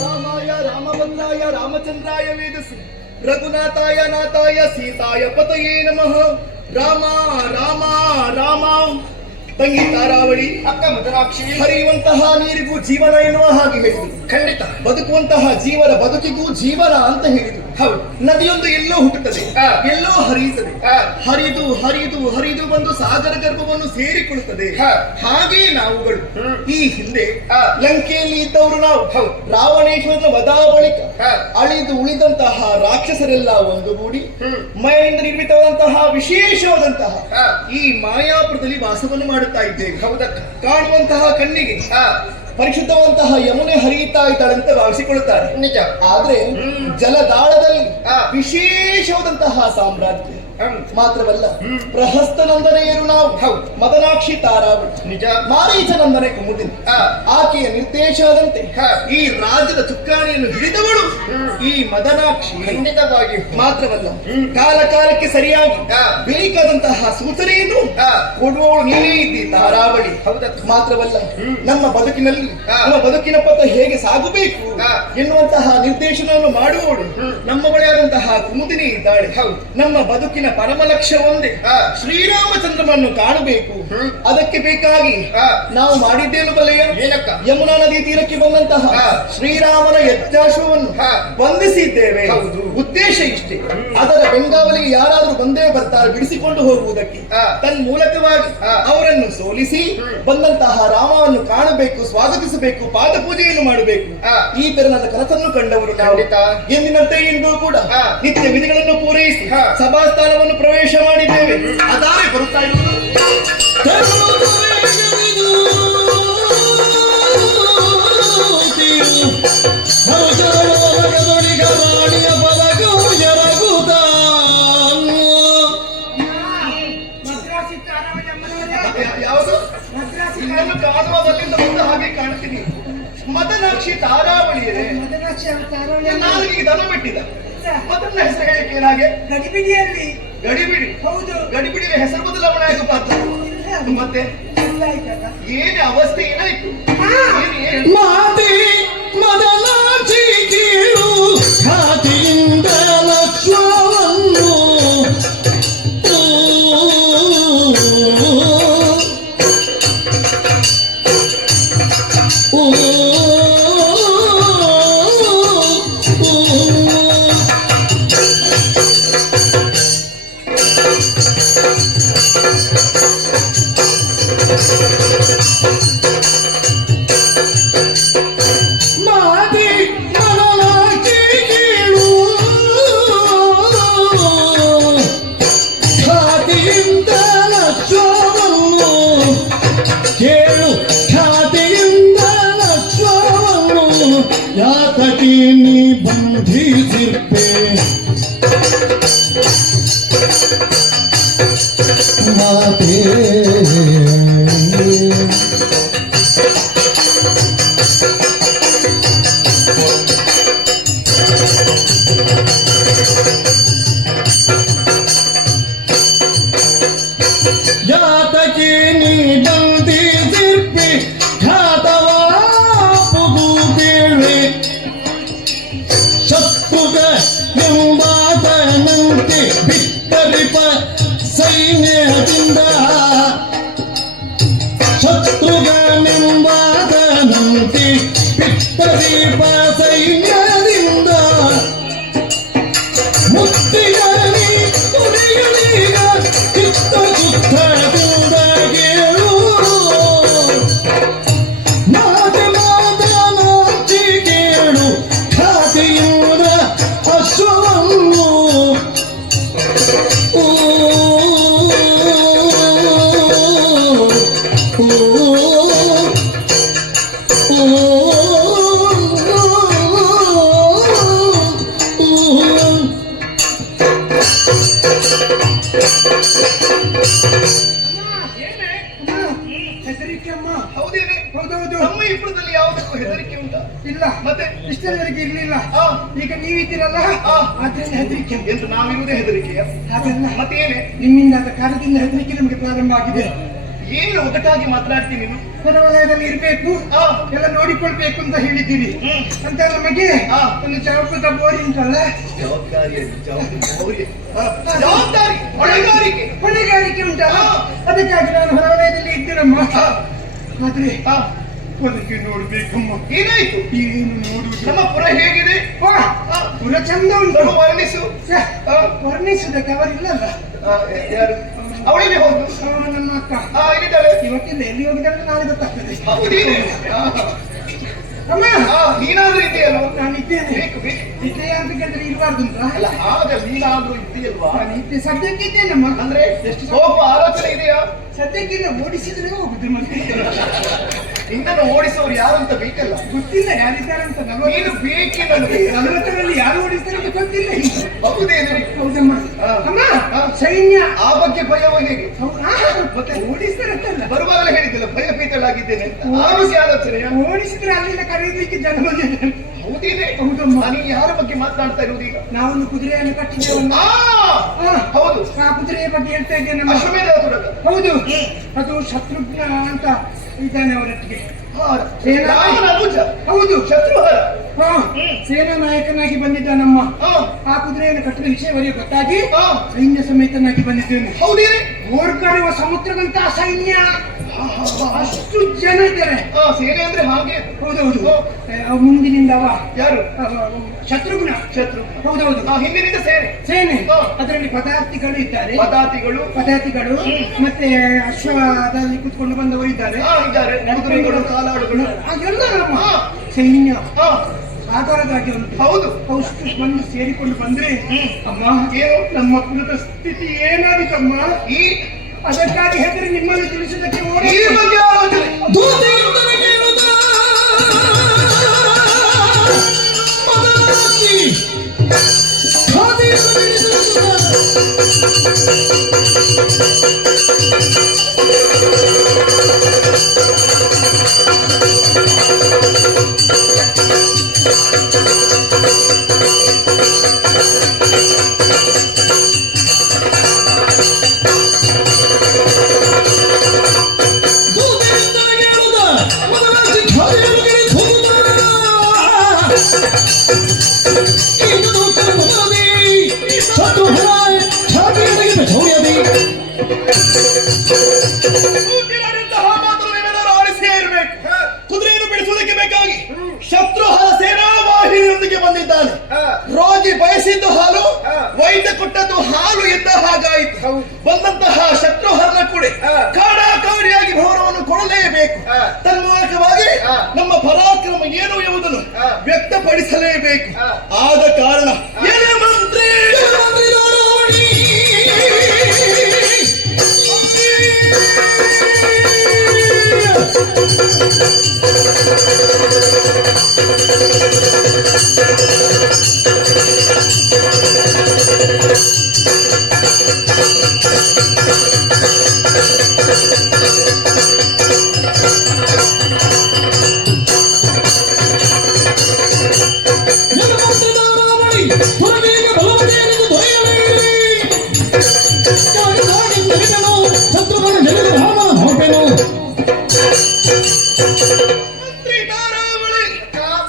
ರಾಮಾಯ ರಾಮಭದ್ರಾಯ ರಾಮಚಂದ್ರಾಯ ವೇದಸಿ ರಘುನಾಥಾಯ ನಾಥಾಯ ಸೀತಾಯ ಪತಯೇ ನಮಃ. ರಾಮ ರಾಮ ರಾಮ. ತಂಗಿ ತಾರಾವಳಿ, ಅಕ್ಕ ಮದರಾಕ್ಷಿ, ಹರಿಯುವಂತಹ ನೀರಿಗೂ ಜೀವನ ಎನ್ನುವ ಹಾಗೆ ಹೇಳಿದರು. ಖಂಡಿತ. ಬದುಕುವಂತಹ ಜೀವನ ಬದುಕಿಗೂ ಜೀವನ ಅಂತ ಹೇಳಿದರು. ಹೌದು. ನದಿಯೊಂದು ಎಲ್ಲೋ ಹುಟ್ಟುತ್ತದೆ, ಎಲ್ಲೋ ಹರಿಯುತ್ತದೆ. ಹರಿದು ಹರಿದು ಹರಿದು ಬಂದು ಸಾಗರ ಗರ್ಭವನ್ನು ಸೇರಿಕೊಳ್ಳುತ್ತದೆ. ಹಾಗೆ ನಾವುಗಳು ಈ ಹಿಂದೆ ಲಂಕೆಯಲ್ಲಿ ಇದ್ದವರು ನಾವು. ರಾವಣೇಶ್ವರನ ವಧಾ ಬಳಿಕ ಅಳಿದು ಉಳಿದಂತಹ ರಾಕ್ಷಸರೆಲ್ಲ ಒಂದುಗೂಡಿ ಮೈನಿಂದ ನಿರ್ಮಿತವಾದಂತಹ ವಿಶೇಷವಾದಂತಹ ಈ ಮಾಯಾಪುರದಲ್ಲಿ ವಾಸವನ್ನು ಮಾಡುತ್ತಾ ಇದ್ದೇವೆ. ಹೌದಕ್ಕ. ಕಾಣುವಂತಹ ಕಣ್ಣಿಗೆ ಪರಿಶುದ್ಧವಂತಹ ಯಮುನೆ ಹರಿಯುತ್ತಾ ಇದ್ದಾಳಂತ ಭಾವಿಸಿಕೊಳ್ಳುತ್ತಾರೆ. ನಿಜ. ಆದ್ರೆ ಜಲದಾಳದಲ್ಲಿ ವಿಶೇಷವಾದಂತಹ ಸಾಮ್ರಾಜ್ಯ ಮಾತ್ರವಲ್ಲ, ಪ್ರಹಸ್ತನಂದನೆಯರು ನಾವು. ಮದನಾಕ್ಷಿ ತಾರಾವಳಿ, ನಿಜ. ಮಾರೀಚನಂದನೆ ಕುಮುದಿನಿ, ಆಕೆಯ ನಿರ್ದೇಶನದಂತೆ ಈ ರಾಜ್ಯದ ಚುಕ್ಕಾಣಿಯನ್ನು ಹಿಡಿದವಳು ಈ ಮದನಾಕ್ಷಿ. ಖಂಡಿತವಾಗಿ. ಮಾತ್ರವಲ್ಲ, ಕಾಲ ಕಾಲಕ್ಕೆ ಸರಿಯಾಗಿ ಬೇಕಾದಂತಹ ಸೂಚನೆಯನ್ನು ಕೊಡುವವಳು ನೀನೇ ಇದ್ದಿ ತಾರಾವಳಿ. ಮಾತ್ರವಲ್ಲ, ನಮ್ಮ ಬದುಕಿನಲ್ಲಿ ನಮ್ಮ ಬದುಕಿನ ಪಥ ಹೇಗೆ ಸಾಗಬೇಕು ಎನ್ನುವಂತಹ ನಿರ್ದೇಶನವನ್ನು ಮಾಡುವವಳು ನಮ್ಮ ಬಳಿ ಆದಂತಹ ಕುಮುದಿನಿ ಇದ್ದಾಳೆ. ನಮ್ಮ ಬದುಕಿನ ಪರಮ ಲಕ್ಷ್ಯ ಒಂದೇ, ಶ್ರೀರಾಮಚಂದ್ರನನ್ನು ಕಾಣಬೇಕು. ಅದಕ್ಕೆ ಬೇಕಾಗಿ ನಾವು ಮಾಡಿದ್ದೇನು ಬಲೆಯ? ಯಮುನಾ ನದಿ ತೀರಕ್ಕೆ ಬಂದಂತಹ ಶ್ರೀರಾಮನ ಯಜ್ಞಾಶ್ವವನ್ನು ಬಂಧಿಸಿದ್ದೇವೆ. ಉದ್ದೇಶ ಇಷ್ಟೇ. ಅದರ ಬೆಂಗಾವಲಿಗೆ ಯಾರಾದ್ರೂ ಬಂದೇ ಬರ್ತಾರೆ ಬಿಡಿಸಿಕೊಂಡು ಹೋಗುವುದಕ್ಕೆ. ತನ್ಮೂಲಕವಾಗಿ ಅವರನ್ನು ಸೋಲಿಸಿ ಬಂದಂತಹ ರಾಮವನ್ನು ಕಾಣಬೇಕು, ಸ್ವಾಗತಿಸಬೇಕು, ಪಾದ ಪೂಜೆಯನ್ನು ಮಾಡಬೇಕು. ಈ ತೆರನಾದ ಕನಸನ್ನು ಕಂಡವರು ನಾವು. ಎಂದಿನಂತೆ ಇಂದು ಕೂಡ ನಿತ್ಯ ವಿಧಿಗಳನ್ನು ಪೂರೈಸಿ ಸಭಾಸ್ಥಾನವನ್ನು ಪ್ರವೇಶ ಮಾಡಿದ್ದೇವೆ. ಅದಾರೆ ಬರುತ್ತಾ ಇರುವುದು ಯಾವುದು? ಇನ್ನೊಂದು ಕಾಣುವುದರಿಂದ ಮುಂದೆ ಹಾಗೆ ಕಾಣ್ತೀನಿ. ಮದನಾಕ್ಷಿ ತಾರಾವಳಿಯೇ ನಾಲ್ಗೆ ದನ ಬಿಟ್ಟಿದ. ಮದನ ಹೆಸರು ಹೇಳಿಕೆ ಏನಾಗೆ? ಗಡಿಬಿಡಿಯಲ್ಲಿ. ಗಡಿಬಿಡಿ? ಹೌದು. ಗಡಿಬಿಡಿಗೆ ಹೆಸರು ಬದಲಾವಣೆ ಆಯ್ತು ಪಾತ್ರ. ಮತ್ತೆ ಏನೇ ಅವಸ್ಥೆ ಏನಾಯ್ತು? ಮಾತೆ ಮದನಾಕ್ಷಿ ಕೀಳು ಖಾತೆಯಿಂದ ಲಕ್ಷ್ಮವನ್ನು ಮಾತೆ ಮದನಾಕ್ಷಿ ಕೀಳು ಖಾತೆಯಿಂದ ಲಕ್ಷ್ಮವನ್ನು ಕೇಳು, ಖಾತೆಯಿಂದ ಲಕ್ಷ್ಮವನ್ನು ಯಾತಕ್ಕೆ ನೀ ಬಂಧಿಸಿರ್ಪೆ ಮಾತೆ. ಯಾತಕ್ಕೆ ನೀ ಬಂಧಿಸಿರ್ಪೆ ಘಾತವಾ ಪುಗುತ್ತೇವೆ ಶತ್ರುಗ ಎಂಬಾತನಂತೆ ಬಿತ್ತರಿಪ ಸೈನ್ಯದಿಂದ. ಶತ್ರುಗನೆಂಬಾತನಂತೆ ಬಿತ್ತರಿಪ ಸೈನ್ಯದಿಂದ ಮುಕ್ತಿಗಲಿ ಉರಿಯಲೀಗ ಚಿತ್ತ ಶುದ್ಧದಿಂದ ಕೇಳು. ಮಾತೆ ಮದನಾಕ್ಷಿ ಕೇಳು ಖಾತೆಯಿಂದ ಅಶ್ವವನ್ನು ಹೆದರಿಕೆ ಅಮ್ಮ. ಹೌದೇನೆ? ಹೌದೌದು. ನಮ್ಮ ಇಬ್ಬರದಲ್ಲಿ ಯಾವುದಕ್ಕೂ ಹೆದರಿಕೆ ಉಂಟಾ? ಇಲ್ಲ. ಮತ್ತೆ ಇಷ್ಟರವರೆಗೆ ಇರ್ಲಿಲ್ಲ. ಈಗ ನೀವಿದ್ದೀರಲ್ಲ, ಆದ್ರಿಂದ ಹೆದರಿಕೆ ಎಂದು ನಾವಿರುವುದೇ ಹೆದರಿಕೆಯ? ಹಾಗಲ್ಲ. ಮತ್ತೇನೆ? ನಿಮ್ಮಿಂದ ಕಾಲದಿಂದ ಹೆದರಿಕೆ ನಮಗೆ ಪ್ರಾರಂಭ ಆಗಿದೆ. ಏನು ಒಗಟಾಗಿ ಮಾತನಾಡ್ತೀನಿ ನೀನು? ಹೊರವಲಯದಲ್ಲಿ ಇರ್ಬೇಕು, ಆ, ಎಲ್ಲ ನೋಡಿಕೊಳ್ಬೇಕು ಅಂತ ಹೇಳಿದ್ದೀರಿ. ಅಂತ ನಮಗೆ ಒಂದು ಚೌಕದ ಬೋರಿ ಉಂಟಲ್ಲ, ಜವಾಬ್ದಾರಿ ಹೊಣೆಗಾರಿಕೆ ಹೊಣೆಗಾರಿಕೆ ಉಂಟಲ್ಲ, ಅದಕ್ಕಾಗಿ ನಾನು ಹೊರವಲಯದಲ್ಲಿ ಇದ್ದೇನಮ್ಮ. ಆದ್ರೆ ಹೊರಗೆ ನೋಡ್ಬೇಕಮ್ಮ. ಏನಾಯ್ತು? ಏನು ನೋಡುವುದು? ನಮ್ಮ ಪುರ ಹೇಗಿದೆ? ಪುರ ಚಂದ ಉಂಟು. ಸ್ವಲ್ಪ ವರ್ಣಿಸು. ವರ್ಣಿಸುವುದಕ್ಕೆ ಅವರಿಲ್ಲಲ್ಲ. ಯಾರು? ಅವಳಿಗೆ ಹೋದ್ದು ನನ್ನ ಅಕ್ಕ ಇಲ್ಲಿದ್ದಾಳೆ. ಇವತ್ತಿಂದ ಎಲ್ಲಿ ಹೋಗಿದ್ದಾಳೆ ನಾಳೆ ಗೊತ್ತಾಗ್ತದೆ. ಹೌದೇನೆ? ಅಮ್ಮ ನೀನಾದ್ರೂ ಇದೆಯಲ್ಲ? ನಾನಿದ್ದೇನೆ. ಬೇಕು ಬೇಕು ಇದ್ದೇಯ ಅಂತ ಕೇಳಿದ್ರೆ ಇರಬಾರ್ದು ಅಂತ ಅಲ್ಲ, ಆಗ ನೀನಾದ್ರೂ ಇದ್ದೀಯಲ್ವಾ? ನಾನಿದ್ದೆ, ಸದ್ಯಕ್ಕೆ ಇದ್ದೇನಮ್ಮ. ಅಂದ್ರೆ ಎಷ್ಟು ಸ್ವಲ್ಪ ಆಲೋಚನೆ ಇದೆಯಾ? ಸದ್ಯಕ್ಕಿಲ್ಲ, ಓಡಿಸಿದ್ರೆ ಹೋಗುದು ಮತ್ತೆ. ನಿನ್ನನ್ನು ಓಡಿಸೋರು ಯಾರು ಅಂತ ಬೇಕಲ್ಲ? ಗೊತ್ತಿಲ್ಲ ಯಾರಿದ್ದಾರೆ ಅಂತ. ನೀನು ಬೇಕೇ ನನಗೆ. ನಲವತ್ತರಲ್ಲಿ ಯಾರು ಓಡಿಸ್ತಾರೆ ಅಂತ ಗೊತ್ತಿಲ್ಲ. ಹೌದೇನೆ? ಹೌದಮ್ಮ. ಅಮ್ಮ ಸೈನ್ಯ ಆ ಬಗ್ಗೆ ಭಯವ ಹೇಗೆ? ಮತ್ತೆ ಓಡಿಸ್ತಾರೆ ಅಂತಲ್ಲ, ಬರುವಾಗಲೇ ಹೇಳಿದ್ದಿಲ್ಲ ಭಯಭೀತಳಾಗಿದ್ದೇನೆ ಅಂತ. ಆ ಬಗ್ಗೆ ಆಲೋಚನೆ ಓಡಿಸಿದ್ರೆ ಅಲ್ಲಿಂದ ಕರೆಯಲಿಕ್ಕೆ ಜನ ಬಂದಿದ್ದಾರೆ. ಹೌದೇನೆ? ಹೌದಮ್ಮ. ನೀನು ಯಾರ ಬಗ್ಗೆ ಮಾತನಾಡ್ತಾ ಇರುವುದು ಈಗ? ನಾವೊಂದು ಕುದುರೆಯನ್ನು ಕಟ್ಟಿದ್ದೇವಲ್ಲ. ಹೌದು, ಆ ಕುದುರೆಯ ಬಗ್ಗೆ ಹೇಳ್ತಾ ಇದ್ದೇನೆ. ಅಶ್ವಮೇಧ ದುರ್ಗ. ಹೌದು, ಅದು ಶತ್ರುಘ್ನ ಅಂತ ಇದ್ದಾನೆ ಅವರೊಟ್ಟಿಗೆ. ಹೌದು, ಶತ್ರುಹರ. ಸೇನಾ ನಾಯಕನಾಗಿ ಬಂದಿದ್ದಾನಮ್ಮ. ಆ ಕುದುರೆಯನ್ನು ಕಟ್ಟಿದ ವಿಷಯವರಿಗೆ ಗೊತ್ತಾಗಿ ಸೈನ್ಯ ಸಮೇತನಾಗಿ ಬಂದಿದ್ದೇನೆ. ಹೌದೇನೆ? ಓರ್ಗಡುವ ಸಮುದ್ರದಂತಹ ಸೈನ್ಯ, ಅಷ್ಟು ಜನ ಇದ್ದಾರೆ. ಸೇನೆ ಅಂದ್ರೆ ಹಾಗೆ. ಹೌದೌದು. ಮುಂದಿನಿಂದ ಯಾರು? ಶತ್ರುಘ್ನ. ಶತ್ರುಘ್ನ. ಹೌದೌದು. ಹಿಂದಿನಿಂದ ಸೇನೆ. ಸೇನೆ. ಅದರಲ್ಲಿ ಪದಾರ್ಥಿಗಳು ಇದ್ದಾರೆ. ಪದಾರ್ಥಿಗಳು ಮತ್ತೆ ಅಶ್ವದಲ್ಲಿ ಕುತ್ಕೊಂಡು ಬಂದವರು ಇದ್ದಾರೆ. ಕುದುರೆಗಳು, ಕಾಲಾಡುಗಳು ಹಾಗೆಲ್ಲ ನಮ್ಮ ಸೈನ್ಯ ಆಧಾರದಾಗಿ ಉಂಟು. ಹೌದು. ಅಷ್ಟು ಬಂದು ಸೇರಿಕೊಂಡು ಬಂದ್ರೆ ಅಮ್ಮ, ಏನು ನಮ್ಮ ಕುಲದ ಸ್ಥಿತಿ ಏನಾದಿತಮ್ಮ? ಈ ಅದಕ್ಕಾಗಿ ಹೆದರಿ ನಿಮ್ಮನ್ನು ತಿಳಿಸುವುದಕ್ಕೆ ಈ ಬಗ್ಗೆ ಆಲೋಚನೆ. ಕುದುರೆಯನ್ನು ಬಿಡಿಸುವುದಕ್ಕೆ ಬೇಕಾಗಿ ಶತ್ರುಹರ ಸೇನಾ ವಾಹಿನಿಯೊಂದಿಗೆ ಬಂದಿದ್ದಾನೆ. ರೋಗಿ ಬಯಸಿದ್ದು ಹಾಲು, ವೈದ್ಯ ಕೊಟ್ಟದ್ದು ಹಾಲು ಎಂದ ಹಾಗಾಯಿತು. ಬಂದಂತಹ ಶತ್ರುಹರನ ಕೂಡ ಕಾಡಾಕಾಡಿಯಾಗಿ ಭವನವನ್ನು ಕೊಡಲೇಬೇಕು. ತನ್ಮೂಲಕವಾಗಿ ನಮ್ಮ ಪರಾಕ್ರಮ ಏನು ಎಂಬುದನ್ನು ವ್ಯಕ್ತಪಡಿಸಲೇಬೇಕು. ಆದ ಕಾರಣ ಏನೇ ಮಂತ್ರಿ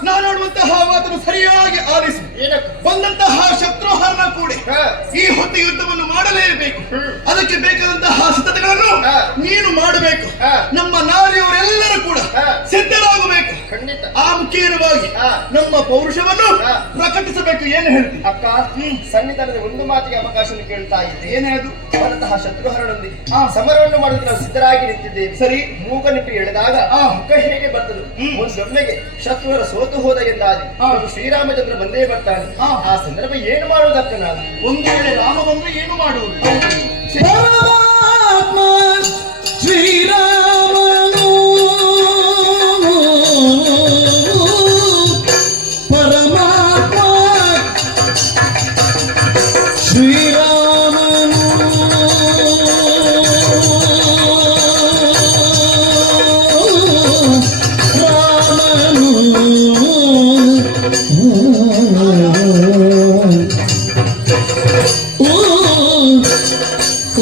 ನಾನಾಡುವಂತಹ ಮಾತನ್ನು ಸರಿಯಾಗಿ ಆಲಿಸಿ ಬಂದಂತಹ ಶತ್ರುಹರನ ಕೂಡ ಈ ಹೊತ್ತಿಗೆ ಯುದ್ಧವನ್ನು ಮಾಡಲೇಬೇಕು. ಅದಕ್ಕೆ ಬೇಕಾದಂತಹ ಸಿದ್ಧತೆಗಳನ್ನು ನೀನು ಮಾಡಬೇಕು. ನಮ್ಮ ನಾರಿಯವರೆಲ್ಲರೂ ಕೂಡ ಸಿದ್ಧರಾಗಬೇಕು. ಆ ಮುಖೇನವಾಗಿ ನಮ್ಮ ಪೌರುಷವನ್ನು ಪ್ರಕಟಿಸಬೇಕು. ಏನು ಹೇಳ್ತೀವಿ ಅಕ್ಕ? ಸನ್ನಿಧಾನದ ಒಂದು ಮಾತಿಗೆ ಅವಕಾಶ ಕೇಳ್ತಾ ಇದ್ದೆ. ಏನೇ ಅದು? ಅವರಂತಹ ಶತ್ರುಹರನೊಂದಿಗೆ ಸಮರವನ್ನು ಮಾಡುವುದು ನಾವು ಸಿದ್ಧರಾಗಿ ನಿಂತಿದ್ದೇವೆ. ಸರಿ. ಮೂಗನಿಟ್ಟು ಎಳೆದಾಗ ಮುಖ ಹೇಗೆ ಬರ್ತದೆ? ಒಂದೊಮ್ಮೆಗೆ ಶತ್ರುಹರ ಸೋತು ಹೋದ ಎಂದಾಗಿ ಶ್ರೀರಾಮಚಂದ್ರ ಬಂದೇ ಬರ್ತಾನೆ. ಆ ಸಂದರ್ಭ ಏನು ಮಾಡುವುದಕ್ಕ ನಾವು? ಒಂದು ವೇಳೆ ರಾಮ ಬಂದ್ರೆ ಏನು ಮಾಡುವುದು? ಪರಮಾತ್ಮ ಶ್ರೀರಾಮನು ಪರಮಾತ್ಮ ಶ್ರೀರಾಮನು ರಾಮನು ಓ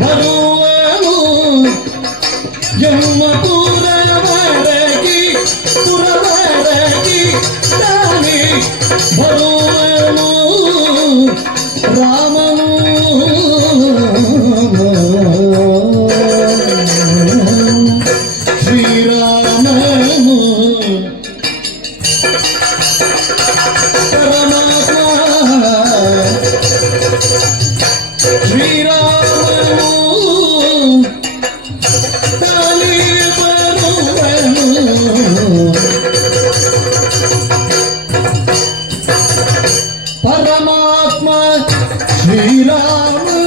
ಬರುವನು ಎಮ್ಮ ಪುರವರಗಿ ತಾನೇ ಬರುವನು ರಾಮನು ಶ್ರೀರಾಮನು ಪರಮಾತ್ಮ ಶ್ರೀರಾಮನು ತಾನೇ ಬರುವನು ಪರಮಾತ್ಮ ಶ್ರೀರಾಮನು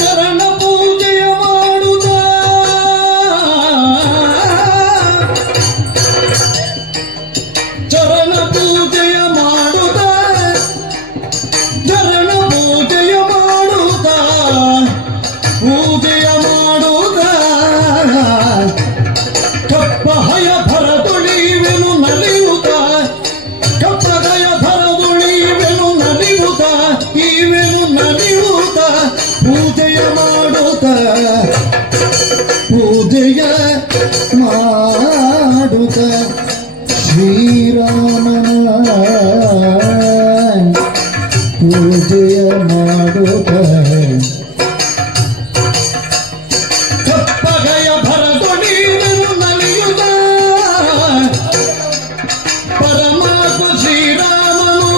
ಚರಣ ಪೂಜೆಯ ಮಾಡುತ್ತ ಚರಣ ಪೂಜೆಯ ಮಾಡುತ್ತ ಚರಣ ಪೂಜೆಯ ಮಾಡುತ್ತ ಪೂಜೆಯ ಮಾಡುತ್ತ ಕಪ್ಪಹಯ ಭರದುಳಿವೆನು ನಲಿಯುತ್ತ ಕಪ್ಪಗಯ ಭರದುಳಿವೆನು ನಲಿಯುತ್ತ ಇವೆನು ನಲಿಯುತ್ತ ಪೂಜೆಯ ಮಾಡುತ್ತ ಪೂಜೆಯ ಮಾಡುತ್ತ ಶ್ರೀರಾಮನ ಪೂಜೆಯ ಮಾಡುತ್ತ ಕಪ್ಪಗಯ ಭರದುಳಿವೆನು ನಲಿಯುತ್ತ ಪರಮಾತ್ಮ ಶ್ರೀರಾಮನು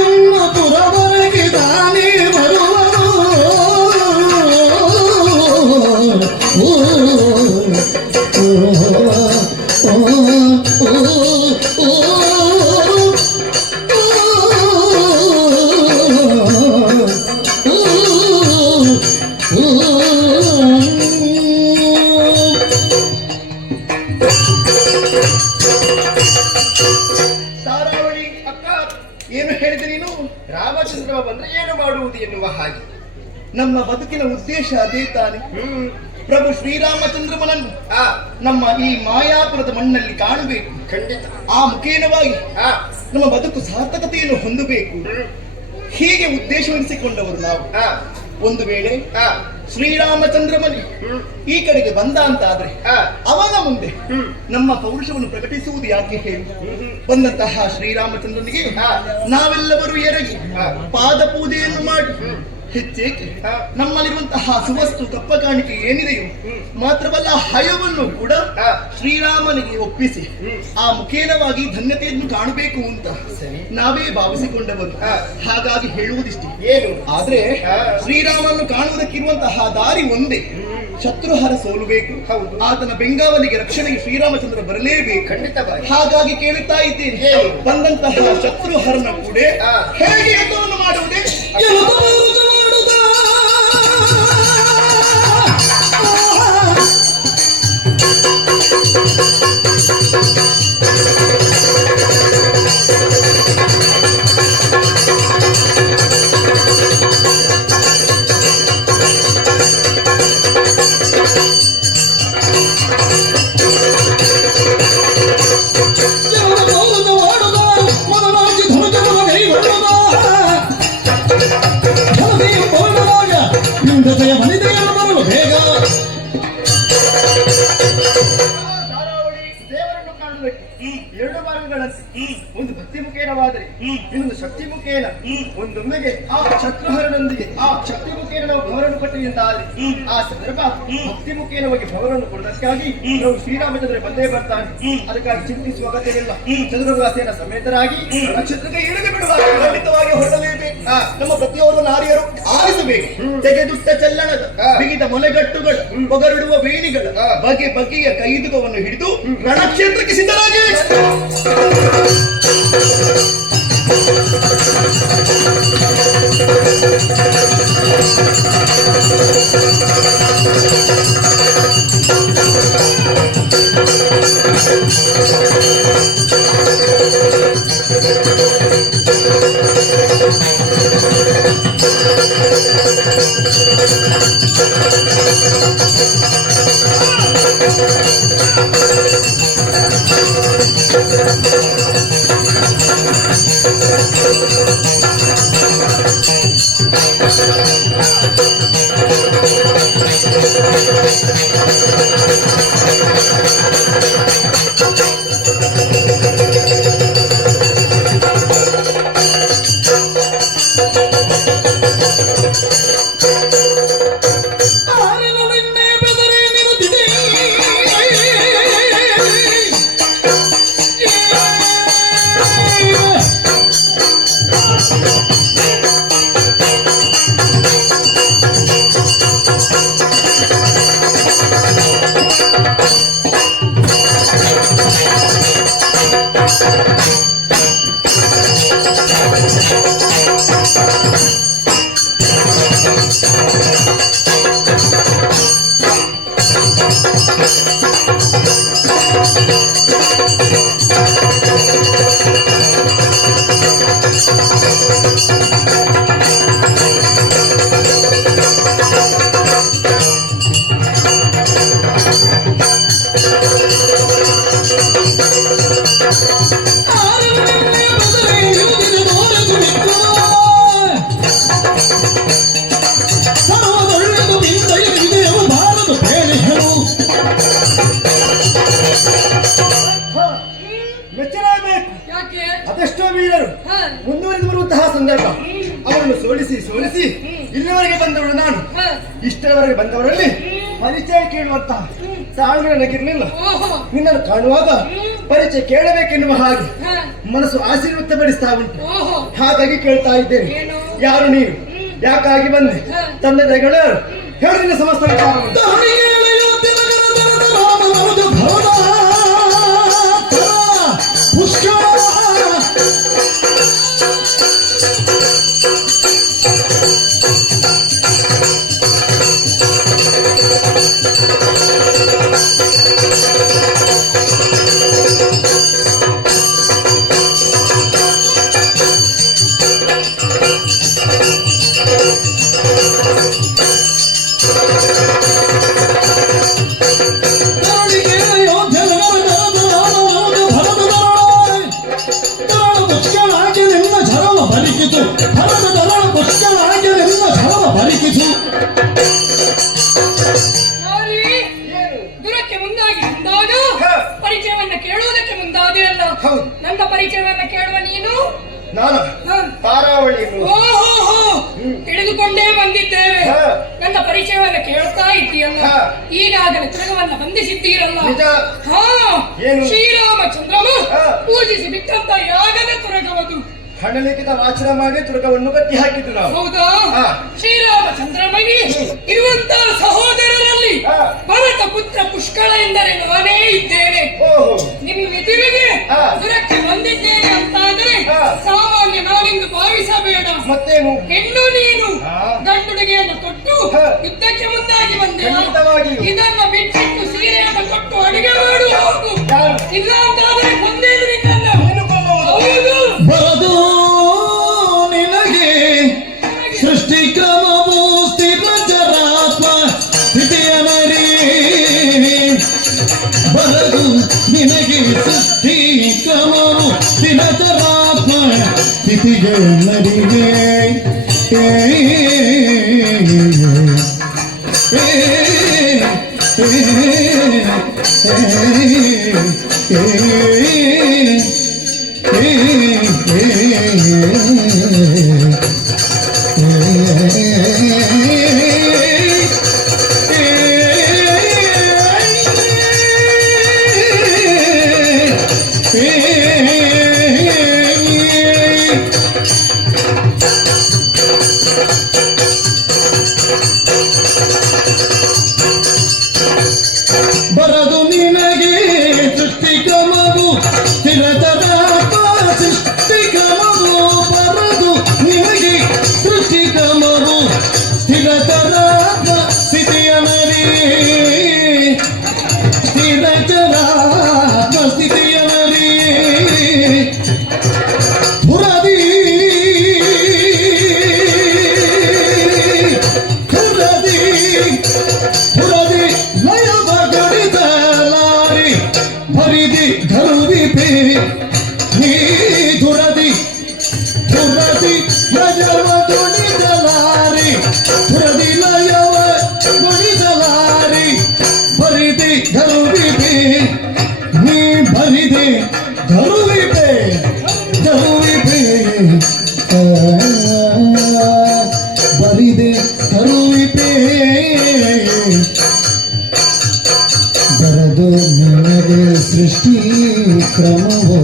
ಎಮ್ಮ ಪುರವರಗಿ ತಾನೇ ಬರುವನು ತಾರಾವಳಿ ಅಕ್ಕ, ಏನು ಹೇಳಿದೆ ನೀನು? ರಾಮಚಂದ್ರ ಬಂದ್ರೆ ಏನು ಮಾಡುವುದು ಎನ್ನುವ ಹಾಗೆ. ನಮ್ಮ ಬದುಕಿನ ಉದ್ದೇಶ ಅದೇ ತಾನೆ. ಪ್ರಭು ಶ್ರೀರಾಮಚಂದ್ರಮನನ್ನು ನಮ್ಮ ಈ ಮಾಯಾಪುರದ ಮಣ್ಣಲ್ಲಿ ಕಾಣಬೇಕು. ಖಂಡಿತ. ಆ ಮುಖೇನವಾಗಿ ನಮ್ಮ ಬದುಕು ಸಾರ್ಥಕತೆಯನ್ನು ಹೊಂದಬೇಕು. ಹೀಗೆ ಉದ್ದೇಶವೆನಿಸಿಕೊಂಡವರು ನಾವು. ಒಂದು ವೇಳೆ ಶ್ರೀರಾಮಚಂದ್ರಮನಿ ಈ ಕಡೆಗೆ ಬಂದ ಅಂತ ಆದ್ರೆ ಅವನ ಮುಂದೆ ನಮ್ಮ ಪೌರುಷವನ್ನು ಪ್ರಕಟಿಸುವುದು ಯಾಕೆ ಹೇಳಿ? ಬಂದಂತಹ ಶ್ರೀರಾಮಚಂದ್ರನಿಗೆ ನಾವೆಲ್ಲರೂ ಎರಗಿ ಪಾದ ಪೂಜೆಯನ್ನು ಮಾಡಿ ಹೆಚ್ಚೇಕೆ ನಮ್ಮಲ್ಲಿರುವಂತಹ ಸುವಸ್ತು ಕಪ್ಪ ಕಾಣಿಕೆ ಏನಿದೆಯೋ ಮಾತ್ರವಲ್ಲ ಹಯವನ್ನು ಕೂಡ ಶ್ರೀರಾಮನಿಗೆ ಒಪ್ಪಿಸಿ ಆ ಮುಖೇನವಾಗಿ ಧನ್ಯತೆಯನ್ನು ಕಾಣಬೇಕು ಅಂತ ನಾವೇ ಭಾವಿಸಿಕೊಂಡವರು. ಹಾಗಾಗಿ ಹೇಳುವುದಿಷ್ಟೇ. ಏನು ಆದ್ರೆ ಶ್ರೀರಾಮನ್ನು ಕಾಣುವುದಕ್ಕಿರುವಂತಹ ದಾರಿ ಒಂದೇ. ಶತ್ರುಹರ ಸೋಲಬೇಕು. ಆತನ ಬೆಂಗಾವಲಿಗೆ ರಕ್ಷಣೆಗೆ ಶ್ರೀರಾಮಚಂದ್ರ ಬರಲೇಬೇಕು. ಖಂಡಿತವಾಗಿ. ಹಾಗಾಗಿ ಕೇಳುತ್ತಾ ಇದ್ದೇನೆ, ಬಂದಂತಹ ಶತ್ರುಹರನ ಕೂಡ ಹೇಗೆ ಯುದ್ಧವನ್ನು ಮಾಡುವುದೇ? ದೇವರನ್ನು ಕಾಣುವುದಕ್ಕೆ ಎರಡು ಮಾರ್ಗಗಳಂತೆ. ಒಂದು ಭಕ್ತಿ ಮುಖೇನವಾದರೆ ಇನ್ನೊಂದು ಶಕ್ತಿ ಮುಖೇನ. ಒಂದೊಮ್ಮೆಗೆ ಆ ಶತ್ರುಹರನೊಂದಿಗೆ ಆ ಶಕ್ತಿ ಮುಖೇನ ನಾವು ಭವರನ್ನು ಕೊಟ್ಟಿದ್ದಾದ್ರೆ ಆ ಸಂದರ್ಭ ಭಕ್ತಿ ಮುಖೇನವಾಗಿ ಭವರನ್ನು ಕೊಡುವುದಕ್ಕಾಗಿ ನಾವು ಶ್ರೀರಾಮಚಂದ್ರ ಬಂದೇ ಬರ್ತಾನೆ. ಅದಕ್ಕಾಗಿ ಚಿಂತಿಸುವ ಅಗತ್ಯವಿಲ್ಲ. ಚಂದ್ರವಾಸೇನ ಸಮೇತರಾಗಿ ನಕ್ಷತ್ರಕ್ಕೆ ಇಳಿದು ಬಿಡುವ ಖಂಡಿತವಾಗಿ ಹೊರಡಲೇಬೇಕು. ನಮ್ಮ ಪ್ರತಿಯೊಬ್ಬರು ನಾರಿಯರು ಆರಿಸಿ ಸಾಗಬೇಕು. ತೆಗೆದುತ್ತ ಚಲ್ಲಣದ ಬಿಗಿದ ಮೊಲೆಗಟ್ಟುಗಳು, ಒಗರುಡುವ ವೇಣಿಗಳು, ಬಗೆ ಬಗೆಯ ಕೈದುಕವನ್ನು ಹಿಡಿದು ರಣಕ್ಷೇತ್ರಕ್ಕೆ ಸಿದ್ಧರಾಗಿ. ಮೆಚ್ಚಲೇಬೇಕು. ಯಾಕೆ? ಅದೆಷ್ಟೋ ವೀರರು ಹ. ಮುಂದುವರೆದು ಬರುವಂತಹ ಸಂದರ್ಭ ಅವರನ್ನು ಸೋಲಿಸಿ ಇಲ್ಲಿವರೆಗೆ ಬಂದವಳು ನಾನು. ಹ. ಇಷ್ಟರವರೆಗೆ ಬಂದವರಲ್ಲಿ ಪರಿಚಯ ಕೇಳುವಂತಹ ತಾಳ್ಮೆ ನನಗಿರ್ಲಿಲ್ಲ. ಓಹೋ. ನಿನ್ನನ್ನು ಕಾಣುವಾಗ ಪರಿಚಯ ಕೇಳಬೇಕೆನ್ನುವ ಹಾಗೆ ಹ. ಮನಸ್ಸು ಆಶೀರ್ವದಿಸ್ತಾ ಉಂಟು. ಓಹೋ. ಹಾಗಾಗಿ ಕೇಳ್ತಾ ಇದ್ದೇನೆ, ಏನು? ಯಾರು ನೀನು, ಯಾಕಾಗಿ ಬಂದೆ, ತಂದೆ ತಾಯಿಗಳು ಯಾರು, ಹೇಳು ನಿನ್ನ ಸಮಸ್ತ ವಿಚಾರವನ್ನು. ದೂರಕ್ಕೆ ಮುಂದಾಗಿ ಬಂದಾಗ ಪರಿಚಯವನ್ನ ಕೇಳುವುದಕ್ಕೆ ಮುಂದಾದೆ ಅಲ್ಲ. ಹೌದು. ನನ್ನ ಪರಿಚಯವನ್ನ ಕೇಳುವ ನೀನು? ನಾನು ತಾರಾವಳಿ ಎನ್ನುವ. ಓಹೋ, ತಿಳಿದುಕೊಂಡೇ ಬಂದಿದ್ದೇವೆ. ಹ. ನನ್ನ ಪರಿಚಯವನ್ನ ಕೇಳ್ತಾ ಇದ್ದೀಯಲ್ಲ. ಹ. ಈಗಾಗಲೇ ತುರಗವನ್ನ ಬಂಧಿಸಿದ್ದೀರಲ್ಲ. ನಿಜ. ಹಾ, ಏನು? ಶ್ರೀರಾಮಚಂದ್ರನು ಹ. ಪೂಜಿಸಿ ಬಿಟ್ಟಂತ ಯಾಗದ ತುರಗವದು. ಹಣಲಿಖಿತ ವಾಚನ ಮಾಡಿ ತುರ್ಗವನ್ನು ಕಟ್ಟಿ ಹಾಕಿದ್ದು ನಾವು. ಹೌದಾ? ಹ. ಶ್ರೀರಾಮಚಂದ್ರನಿಗೆ ಇರುವಂತಹ ಸಹೋದರರಲ್ಲಿ ಹ. ಭರತ ಪುತ್ರ ಪುಷ್ಕಳ ಎಂದರೆ ನಾನೇ ಇದ್ದೇನೆ. ಓಹೋ. ನಿಮ್ಮ ಎದುರಿಗೆ ಹ. ದುರಕ್ಕೆ ಬಂದಿದ್ದೇನೆ ಅಂತಾದರೆ ಹ. ಸಾಮಾನ್ಯ ನಾನೆಂದು ಭಾವಿಸಬೇಡ. ಮತ್ತೇನು? ಹೆಣ್ಣು ನೀನು ಹ. ಗಂಡುಡಿಗೆಯನ್ನು ಕೊಟ್ಟು ಹ. ಯುದ್ಧಕ್ಕೆ ಮುಂದಾಗಿ ಬಂದೆ. ಖಂಡಿತವಾಗಿಯೂ. ಇದನ್ನ ಬಿಟ್ಟಿಟ್ಟು ಸೀರೆಯನ್ನು ಕೊಟ್ಟು ಅಡುಗೆ ಮಾಡು ಹೋಗು. ಯಾರು? ಇಲ್ಲ ಅಂತಾದರೆ ಕೊಂದೇನು ನಿನ್ನನ್ನು. ನೀನು ಕೊಲ್ಲುವುದು. ಹೌದು. ಬರದು ನಿನಗೆ ಸೃಷ್ಟಿ ಕ್ರಮವು ಸ್ಥಿರ ಚರಾತ್ಮ ಸ್ಥಿತಿಯ ನರಿ. ಬರದು ನಿನಗೆ ಸೃಷ್ಟಿ ಕ್ರಮವು ಸ್ಥಿರ ಚರಾತ್ಮ ಸ್ಥಿತಿಗೆ ನರಿಗೆ. ಬರದು ನಿನಗೆ ಸೃಷ್ಟಿಕಮಗು ಸ್ಥಿರತರಾತ್ಮ ಸೃಷ್ಟಿಕಮಗು ಬರದು ನಿನಗೆ ಸೃಷ್ಟಿಕಮಗು ಸ್ಥಿರತರಾತ್ಮ ಸ್ಥಿತಿಯ ನರಿ ಸ್ಥಿರತರಾತ್ಮ ಸ್ಥಿತಿಯ ನರಿ ಪುರದಿ ಪುರದಿ ಪುರದಿ ಲಯವ ಗಡಿಸಲಾರಿ ಭರಿದಿ ಧರುವಿಪೆ ನೀ ಧುರದಿ ಪುರದಿ ಲಯವ ಗುಣಿಸಲಾರಿ ಪುರದಿ ಲಯವ ಗುಣಿಸಲಾರಿ ಭರಿದಿ ಧರುವಿಪೆ ನೀ ಭರಿದೆ ಧರುವಿಪೆ ಧರುವಿಪೆ ಬರಿದೆ ಧರುವಿಪೆ ಬರದು ನಿನಗೆ ಸೃಷ್ಟಿ ಕ್ರಮವೋ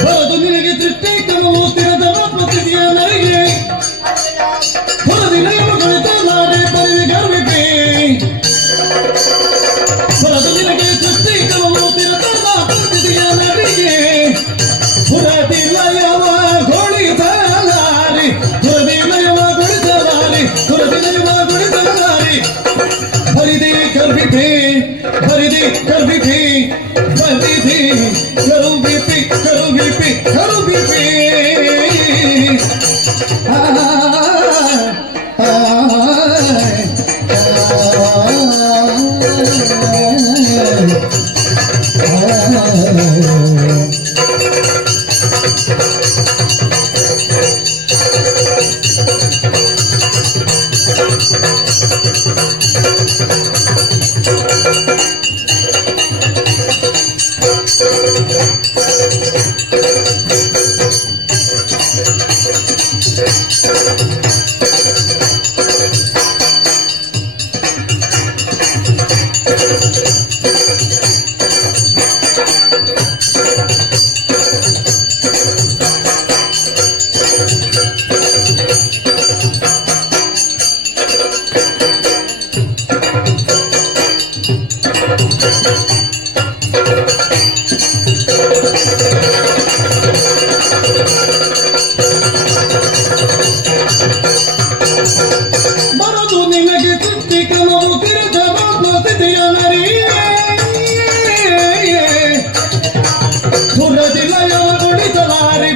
ಬರದು ನಿನಗೆ ತೃಪ್ತಿ ಕ್ರಮವು ಸ್ಥಿರದ ಪ್ರತಿದಿಯ ನರಿಗೆ ಹೊರದಿ ನಯಮ ಗಣಿತಲಾರೆ ಬರಿದೆ ಗರ್ವಿಪೆ ಬರದು ನಿನಗೆ ತೃಪ್ತಿ ಕ್ರಮವು ಸ್ಥಿರದ ಪ್ರತಿದಿಯ ನರಿಗೆ ಹೊರದಿ ಲಯವ ಗೊಳಿಸಲಾರಿ ಹೊರದಿ ಲಯವ ಗೊಳಿಸಲಾರಿ ಹೊರದಿ ಲಯವ ಗೊಳಿಸಲಾರಿ ಬರಿದೆ ಗರ್ವಿಪೆ ಬರಿದೆ ಗರ್ವಿಪೆ ಬರಿದೆ ಗರುಬಿಪಿ ಗರುಬಿಪಿ ಗರುಬಿಪಿ ಬರದು ನಿನಗೆ ತೃಪ್ತಿ ಕ್ರಮವು ತಿರುದ ಸ್ಥಿತಿಯ ನರಿಯೇ ಸುರದಿ ಲಯವ ಗುಣಿಸಲಾರಿ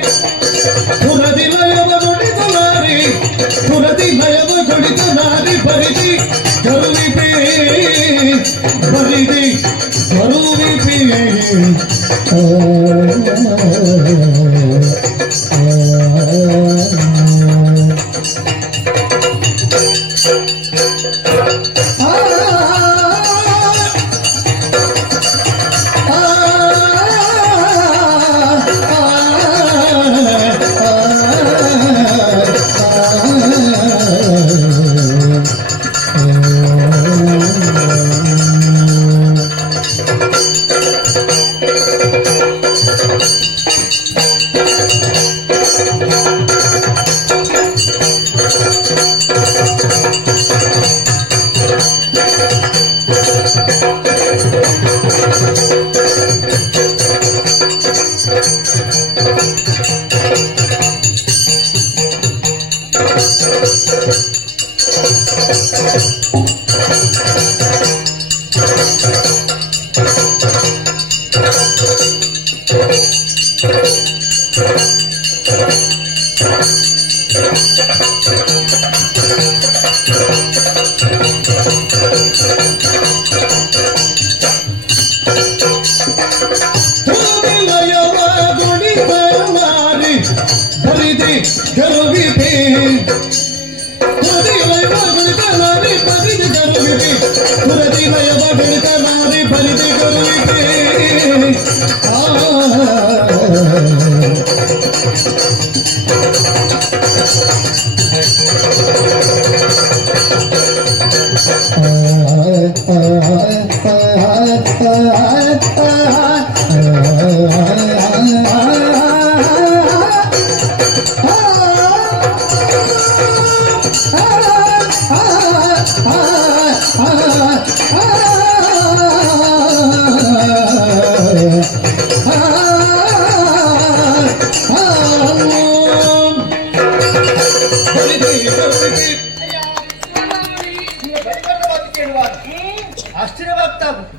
ಆಶ್ಚರ್ಯವಾಗ್ತಾ ಉಂಟು.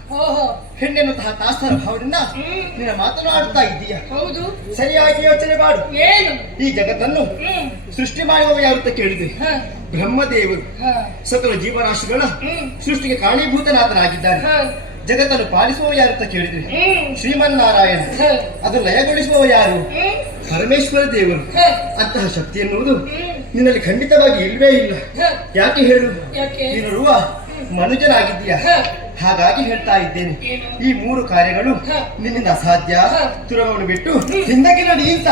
ಹೆಣ್ಣೆನ್ನುವಂತಹ ದಾಸರ ಭಾವದಿಂದ ನೀನು ಮಾತನಾಡ್ತಾ ಇದ್ದೀಯ. ಹೌದು, ಸರಿಯಾಗಿ ಯೋಚನೆ ಮಾಡು. ಏನು ಈ ಜಗತ್ತನ್ನು ಸೃಷ್ಟಿ ಮಾಡುವವ ಯಾರು ಅಂತ ಕೇಳಿದೆ. ಬ್ರಹ್ಮದೇವರು ಸಕಲ ಜೀವರಾಶಿಗಳ ಸೃಷ್ಟಿಗೆ ಕಾರಣೀಭೂತನಾಥನಾಗಿದ್ದಾನೆ. ಜಗತ್ತನ್ನು ಪಾಲಿಸುವವ ಯಾರು ಅಂತ ಕೇಳಿದ್ರೆ ಶ್ರೀಮನ್ನಾರಾಯಣ. ಅದು ಲಯಗೊಳಿಸುವವ ಯಾರು? ಪರಮೇಶ್ವರ ದೇವರು. ಅಂತಹ ಶಕ್ತಿ ಎನ್ನುವುದು ನಿನ್ನಲ್ಲಿ ಖಂಡಿತವಾಗಿ ಇಲ್ವೇ ಇಲ್ಲ. ಯಾಕೆ ಹೇಳು? ನೀನು ಮನುಜನಾಗಿದ್ದೀಯ, ಹಾಗಾಗಿ ಹೇಳ್ತಾ ಇದ್ದೇನೆ. ಈ ಮೂರು ಕಾರ್ಯಗಳು ನಿನ್ನಿಂದ ಅಸಾಧ್ಯ. ತುರವನ್ನು ಬಿಟ್ಟು ಹಿಂದಕ್ಕೆ ನಡಿ ಅಂತ.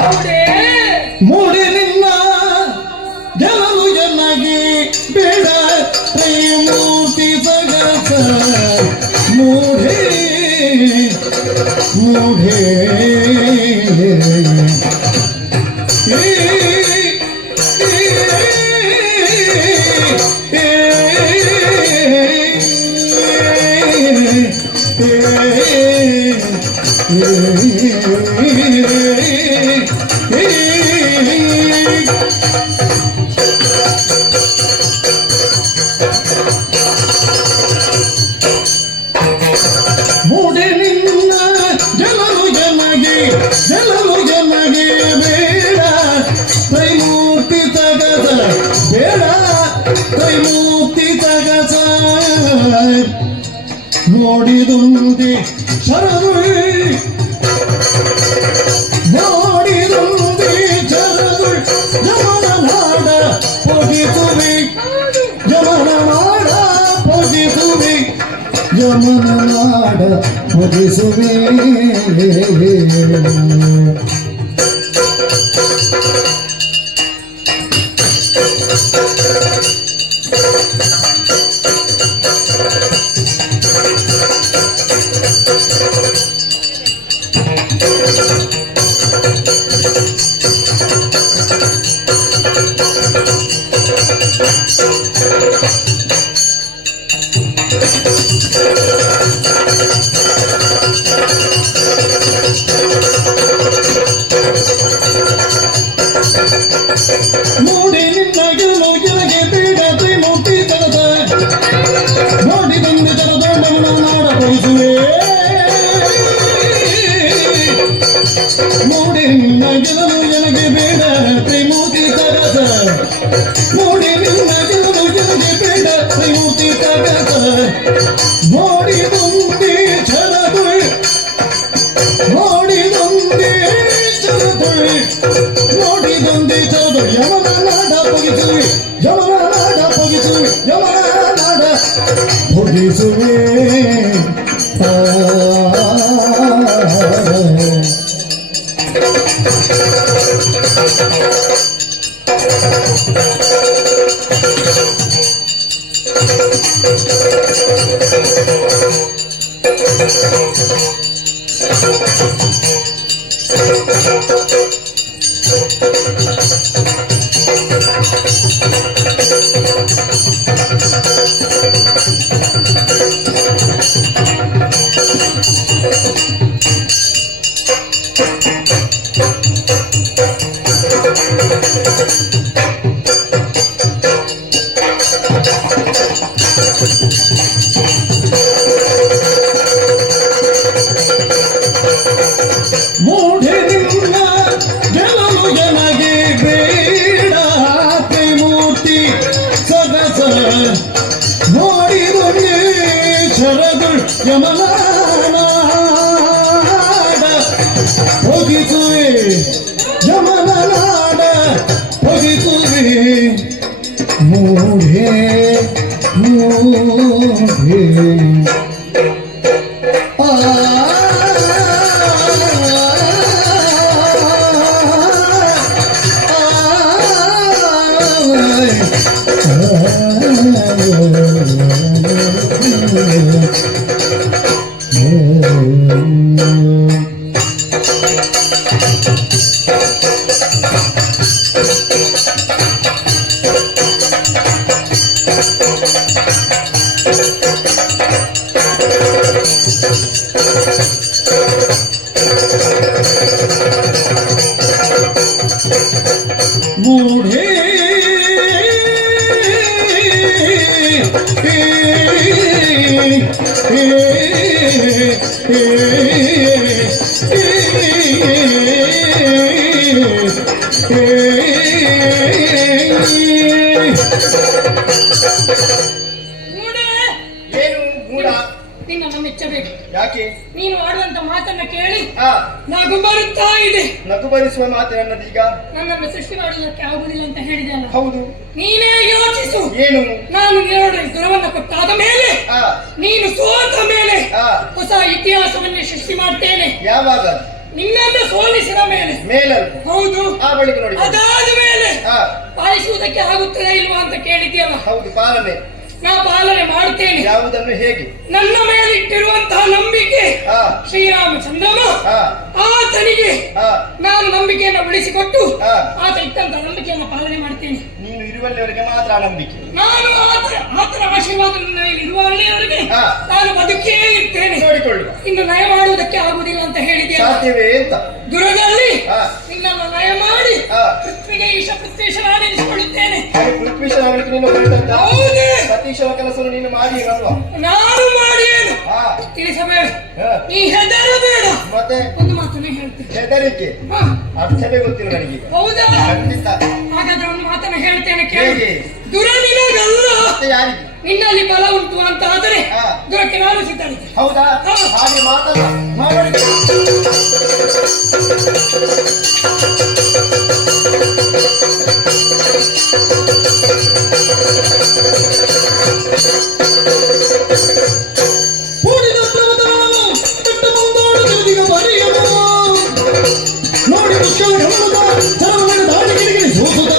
ಮೂಡಿ ನಿನ್ನ ಗೆಲವು ಎನ್ನಾಗಿ ಬೇಡ ಮೂರ್ತಿ ಜಗತ್ತ ಮೂಢೇ ಮೂಢೇ ಮೂಡೆ ನಿನ್ನ ಗೆಲವು ಜನಗೆ ಬೇಡ ತ್ರೈಮೂರ್ತಿ ತಗದ ಬೇಡ ತ್ರೈಮೂರ್ತಿ ತಗದ ನೋಡಿದುಂದಿ ಶರಣು ನೋಡಿದುಂದಿ ಶರಣು ಯಮನ ನಾಡ ಪೊಗಿಸುವೆ ಯಮನ ನಾಡ ಪೊಗಿಸುವೆ ಯಮನ ನಾಡ ಪೊಗಿಸುವೆ ನೋಡಿ ನಿನ್ನ ಗೆಲುವಿಗೆ ಬೇಡ ತ್ರಿಮೂರ್ತಿ ತರದ ನೋಡಿ ತಂದೆ ತರದ ನಾಡ ಬಯಸುವೆ ನೋಡಿ ನಿನ್ನ ಗೆಲುವು ನನಗೆ ಬೇಡ ತ್ರಿಮೂರ್ತಿ ತರದ ನೋಡಿ ನಿನ್ನ ಗೆಲುವು ನನಗೆ ಬೇಡ ತ್ರಿಮೂರ್ತಿ ತರದ ನೋಡಿ ತುಂಬಿ ಚರದು ನೋಡಿ ತುಂಬಿ ಚರದು ನೋಡಿ ತಂದೆ ಚರದು ಯಮನ ನಾಡ ಪೊಗಿಸುವೆ ಯಮನ ನಾಡ ಪೊಗಿಸುವೆ ಯಮನ ನಾಡ ಪೊಗಿಸುವೆ ಮೂಢೆ ನಿನ್ನ ಗೆಲುವು ನನಗೆ ಬೇಡ ತ್ರಿಮೂರ್ತಿ ಸದಸ ನೋಡಿರುವೆ ಶರದುಳ್ ಯಮನಾಡ ಹೋಗಿಸುವೆ ಯಮನಾಡ ಹೋಗಿಸುವೆ ಮೂಢೆ ಮೂಢೆ ಮೂಢೆ ಏನು ಮೂಡ? ನಿನ್ನನ್ನು ಮೆಚ್ಚಬೇಕು. ಯಾಕೆ? ನೀನು ಆಡುವಂತ ಮಾತನ್ನ ಕೇಳಿ ಆ ನಗು ಬರುತ್ತಾ ಇದೆ. ನಗು ಬರಿಸುವ ಮಾತು ನನ್ನದೀಗ. ನನ್ನನ್ನು ಸೃಷ್ಟಿ ಮಾಡುವುದಕ್ಕೆ ಆಗುದಿಲ್ಲ ಅಂತ ಹೇಳಿದೆಯಲ್ಲ, ಹೌದು. ನೀನೇ ಯೋಚಿಸು. ಏನು? ನಾನು ನಿನ್ನ ಗುಣವನ್ನು ಕೊಟ್ಟಾದ ಮೇಲೆ, ಆ ನೀನು ಸೋತ ಮೇಲೆ ಆ ಹೊಸ ಇತಿಹಾಸವನ್ನೇ ಸೃಷ್ಟಿ ಮಾಡ್ತೇನೆ. ಯಾವಾಗ? ನಿನ್ನನ್ನು ಸೋಲಿಸಿದ ಮೇಲೆ. ಮೇಲಲ್ಲ. ಹೌದು. ಆ ಬಳಿಕ ನೋಡಿ. ಅದಾದ ಮೇಲೆ ಆ ಪಾಲಿಸುವುದಕ್ಕೆ ಆಗುತ್ತದಾ ಇಲ್ವಾ ಅಂತ ಕೇಳಿದ್ಯಲ್ಲ, ಹೌದು, ಪಾಲನೆ. ನಾ ಪಾಲನೆ ಮಾಡ್ತೇನೆ. ಯಾವುದನ್ನು ಹೇಗೆ? ನನ್ನ ಮೇಲಿಟ್ಟಿರುವಂತಹ ನಂಬಿಕೆ ಆ ಶ್ರೀರಾಮಚಂದ್ರನ ಆ ಆತನಿಗೆ ಆ ನಾನು ನಂಬಿಕೆಯನ್ನು ಉಳಿಸಿಕೊಟ್ಟು ಆ ಆತ ಇಟ್ಟಂತ ನಂಬಿಕೆಯನ್ನು ಪಾಲನೆ ಮಾಡ್ತೇನೆ. ನೀನು ಇರುವಲ್ಲಿವರೆಗೆ ಮಾತ್ರ ಆ ನಂಬಿಕೆ. ನಾನು ಆತನ ಆಶೀರ್ವಾದ ನನ್ನ ಮೇಲೆ ಇರುವಲ್ಲಿವರೆಗೆ ಆ. ನಾನು ಬದುಕೇ ಇರ್ತೇನೆ. ನೋಡಿಕೊಳ್ಳುವ. ಇನ್ನು ನಯ ಮಾಡುವುದಕ್ಕೆ ಆಗುವುದಿಲ್ಲ ಅಂತ ಹೇಳಿದ್ಯಾ, ಸಾಧ್ಯವೇ ಅಂತ. ದುರದಲ್ಲಿ ಆ ನಿನ್ನನ್ನು ನಯ ಮಾಡಿ ಆ ಪೃಥ್ವಿಗೆ ಈಶ ಪೃಥ್ವೀಶನಾಗಿರಿಸಿಕೊಳ್ಳುತ್ತೇನೆ. ಪೃಥ್ವೀಶನಾಗಲಿಕ್ಕೆ ನೀನು ಹೊರಟಂತ ಹೌದೇ, ಸತೀಶನ ಕೆಲಸವನ್ನು ನೀನು ಮಾಡಿ ಅಲ್ವಾ? ನಾನು ಮಾಡಿ ಏನು ಆ ತಿಳಿಸಬೇಡ, ಆ. ನೀ ಹೆದರಬೇಡ. ಮತ್ತೆ ಒಂದು ಮಾತನ್ನೇ ಹೇಳ್ತೇನೆ. ಹೆದರಿಕೆ ಹಾ, ಅರ್ಥವೇ ಗೊತ್ತಿಲ್ಲ ನನಗೆ. ಹೌದಾ? ಖಂಡಿತ. ಹಾಗಾದ್ರೆ ಒಂದು ಮಾತನ್ನು ಹೇಳ್ತೇನೆ ಕೇಳಿ. ಹೇಗೆ? ದುರ ನಿನಗಲ್ಲ, ಮತ್ತೆ ಯಾರಿಗೆ? ನಿನ್ನಲ್ಲಿ ಬಲ ಉಂಟು ಅಂತ ಆದರೆ ಹಾ. ದುರಕ್ಕೆ ನಾನು ಸಿದ್ಧನಿದ್ದೆ. ಹೌದಾ? ಹಾ. ಹಾಗೆ ಮಾತಲ್ಲ ಮಾಡಿ. ಕೂಡಿದ ಪರ್ವತಗಳನ್ನು ಬೆಟ್ಟ ಮುಂದಾಡು ಜಗದಿಗ ಬರೆಯಲು ನೋಡಿ ವೃಕ್ಷವ ಗಮನದ ಚರಮಗಳ ದಾಡಿ ಗಿರಿಗಿರಿ ಸೋಸುತ್ತ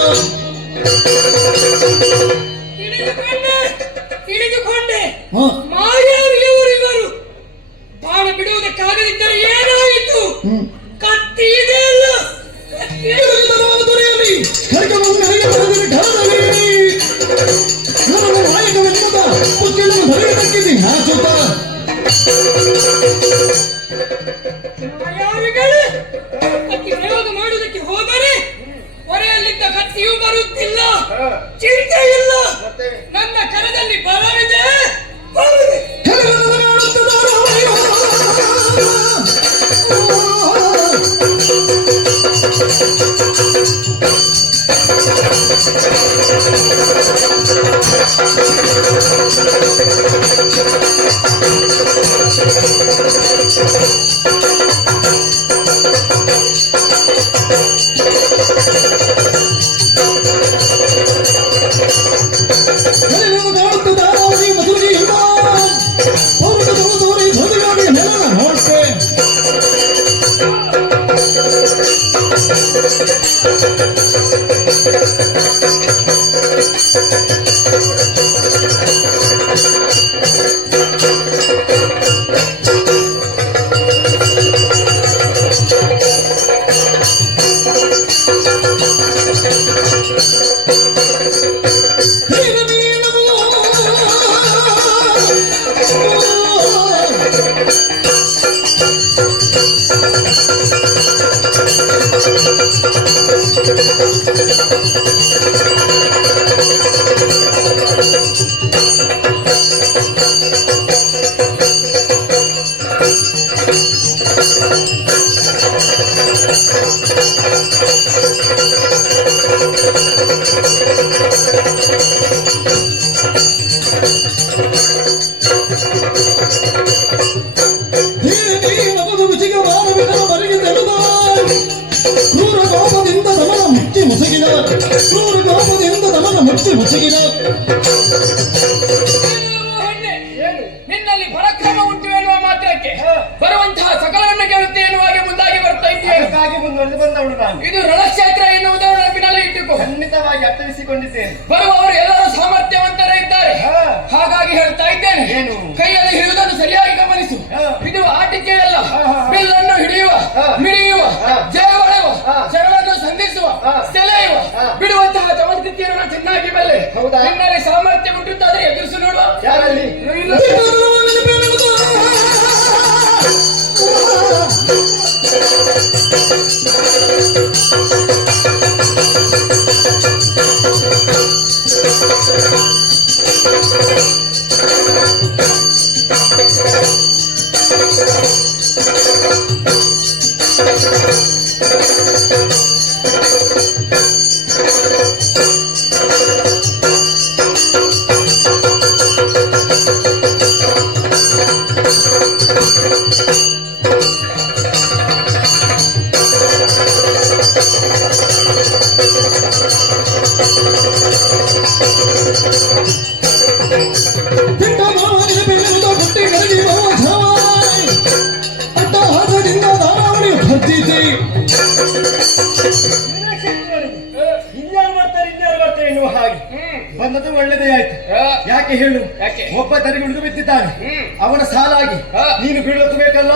ತಿಳಿದುಕೊಂಡೆ ಹಾ. ಮಾಯಾವಿಯವರಿವರು ಬಾಣ ಬಿಡುವುದಕ್ಕಾಗದಿದ್ದರೆ ಏನಾಯಿತು? ಕತ್ತಿ ಇದೆ ಅಲ್ಲ, ಕತ್ತಿ. ಗಿರಿಗಿತನವಾದ ದೊರೆಯಲ್ಲಿ ಖಡ್ಗವನ್ನು ನನಗೆ ಬರೆದರೆ ಢಳದಲ್ಲಿ ನನ್ನನ್ನು ನಾಯಕವೆನ್ನದ ಪುಷ್ಟಿಯನ್ನು ಧರೆಯದಕ್ಕಿದೆ ಹಾಸುತ್ತ ಮಾಯಾವಿಗಳು ಕತ್ತಿ ಪ್ರಯೋಗ ಮಾಡುವುದಕ್ಕೆ ಹೋದರೆ ಹೊರೆಯಲ್ಲಿದ್ದ ಕತ್ತಿಯೂ ಬರುತ್ತಿಲ್ಲ. ಹಾ. ಚಿಂತೆ ಇಲ್ಲ, ಮತ್ತೆ ನನ್ನ ಕರದಲ್ಲಿ ಬಲವಿದೆ, ಬಲವಿದೆ. ಕರಗದ ಕಾಣುತ್ತದ ರಾಮಯ್ಯ. ಕರಗದ ಕಾಣುತ್ತದ ರಾಮಯ್ಯ ಮಧುರಿಯಿಂದ ಪೌರದ ತೋರಿ ಧ್ವನಿಯಾಗಿ ನೆಲನ ನೋಡ್ತೆ ನಿನ್ನಲ್ಲಿ ಪರಾಕ್ರಮ ಉಂಟು ಎನ್ನುವ ಮಾತ್ರಕ್ಕೆ ಬರುವಂತಹ ಸಕಲವನ್ನು ಕೇಳುತ್ತೆ ಎನ್ನುವ ಹಾಗೆ ಮುಂದಾಗಿ ಬರ್ತಾ ಇದ್ದೇನೆ. ಅದಕ್ಕಾಗಿ ಮುಂದುವರೆದು ಬಂದವಳು ನಾನು. ಇದು ರಣಕ್ಷೇತ್ರ ಎನ್ನುವುದನ್ನು ನೆನಪಿನಲ್ಲಿ ಇಟ್ಟುಕೋ. ಖಂಡಿತವಾಗಿ ಅರ್ಥೈಸಿಕೊಂಡಿದ್ದೇನೆ. ಬರುವವರು ಎಲ್ಲರೂ ಸಾಮರ್ಥ್ಯವಂತರೇ ಇದ್ದಾರೆ. ಹಾಗಾಗಿ ಹೇಳ್ತಾ ಇದ್ದೇನೆ, ಏನು? ಕೈಯಲ್ಲಿ ಹಿಡಿಯುವುದನ್ನು ಸರಿಯಾಗಿ ಗಮನಿಸು. ಇದು ಆಟಿಕೆ ಅಲ್ಲ. ಬಿಲ್ಲನ್ನು ಹಿಡಿಯುವ, ಮಿಡಿಯುವ, ಜಯಗೊಳ್ಳುವ, ಶರಣನ್ನು ಸಂಧಿಸುವ, ಸೆಳೆಯುವ, ಬಿಡುವಂತಹ ಚಮತ್ಕೃತಿಯನ್ನು ಚೆನ್ನಾಗಿ ಬಲ್ಲೆ. ನಿನ್ನಲ್ಲಿ ಸಾಮರ್ಥ್ಯ ಉಂಟುತ್ತಾದ್ರೆ ಎದುರಿಸು ನೋಡುವ. ಯಾರಲ್ಲಿ? ಬಂದದ್ದು ಒಳ್ಳೆದೇ ಆಯ್ತು. ಯಾಕೆ ಹೇಳು? ಒಬ್ಬ ತರಿಗೆ ಉಳಿದು ಬಿದ್ದಿದ್ದಾನೆ. ಅವನ ಸಾಲಾಗಿ ನೀನು ಬೀಳಬೇಕಲ್ಲ.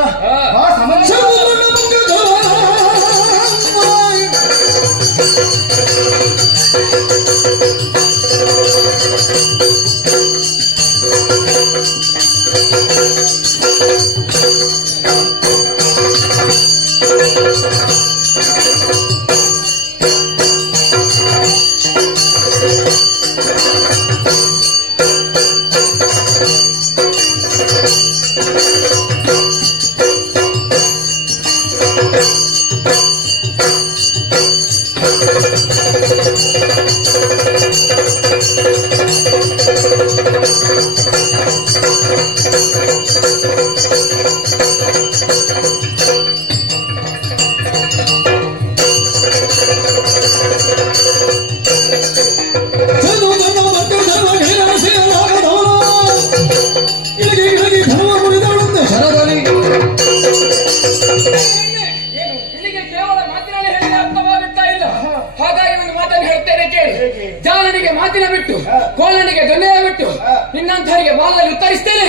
ಜಾಲನಿಗೆ ಮಾತಿನ ಬಿಟ್ಟು, ಕೋಲನಿಗೆ ದೊನ್ನೆಯ ಬಿಟ್ಟು, ನಿನ್ನಂಥವರಿಗೆ ಬಾಲದಲ್ಲಿ ಉತ್ತರಿಸ್ತೇನೆ.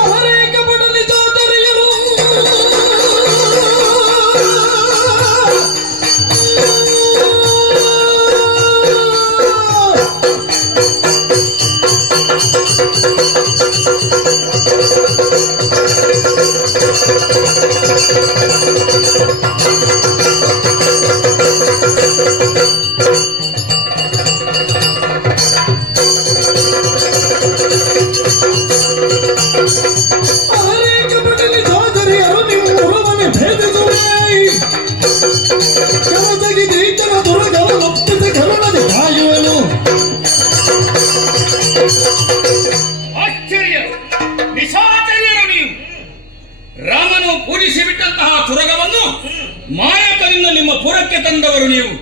ಅವರೇಕ ಬಡಲಿ ಸೋದರಿಯರು ಅವರೇಕ ಬಡಲಿ ಸೋದರಿಯರು ನಿಮ್ಮೊರವನೆ ಭೇದಿಸುವೆ ಕರದಗಿ ದೈತನ ದುರ್ಗವ ಒಪ್ಪಿಸಿ ಕರುಣದೆ ಕಾಯುವನು ಆಶ್ಚರ್ಯ ನಿಶಾಚರ್ಯರು ನೀವು. ರಾಮನು ಪೂಜಿಸಿ ಬಿಟ್ಟಂತಹ ತುರಗವನ್ನು ಮಾಯಕರಿಂದ ನಿಮ್ಮ ಪುರಕ್ಕೆ ತಂದವರು ನೀವು.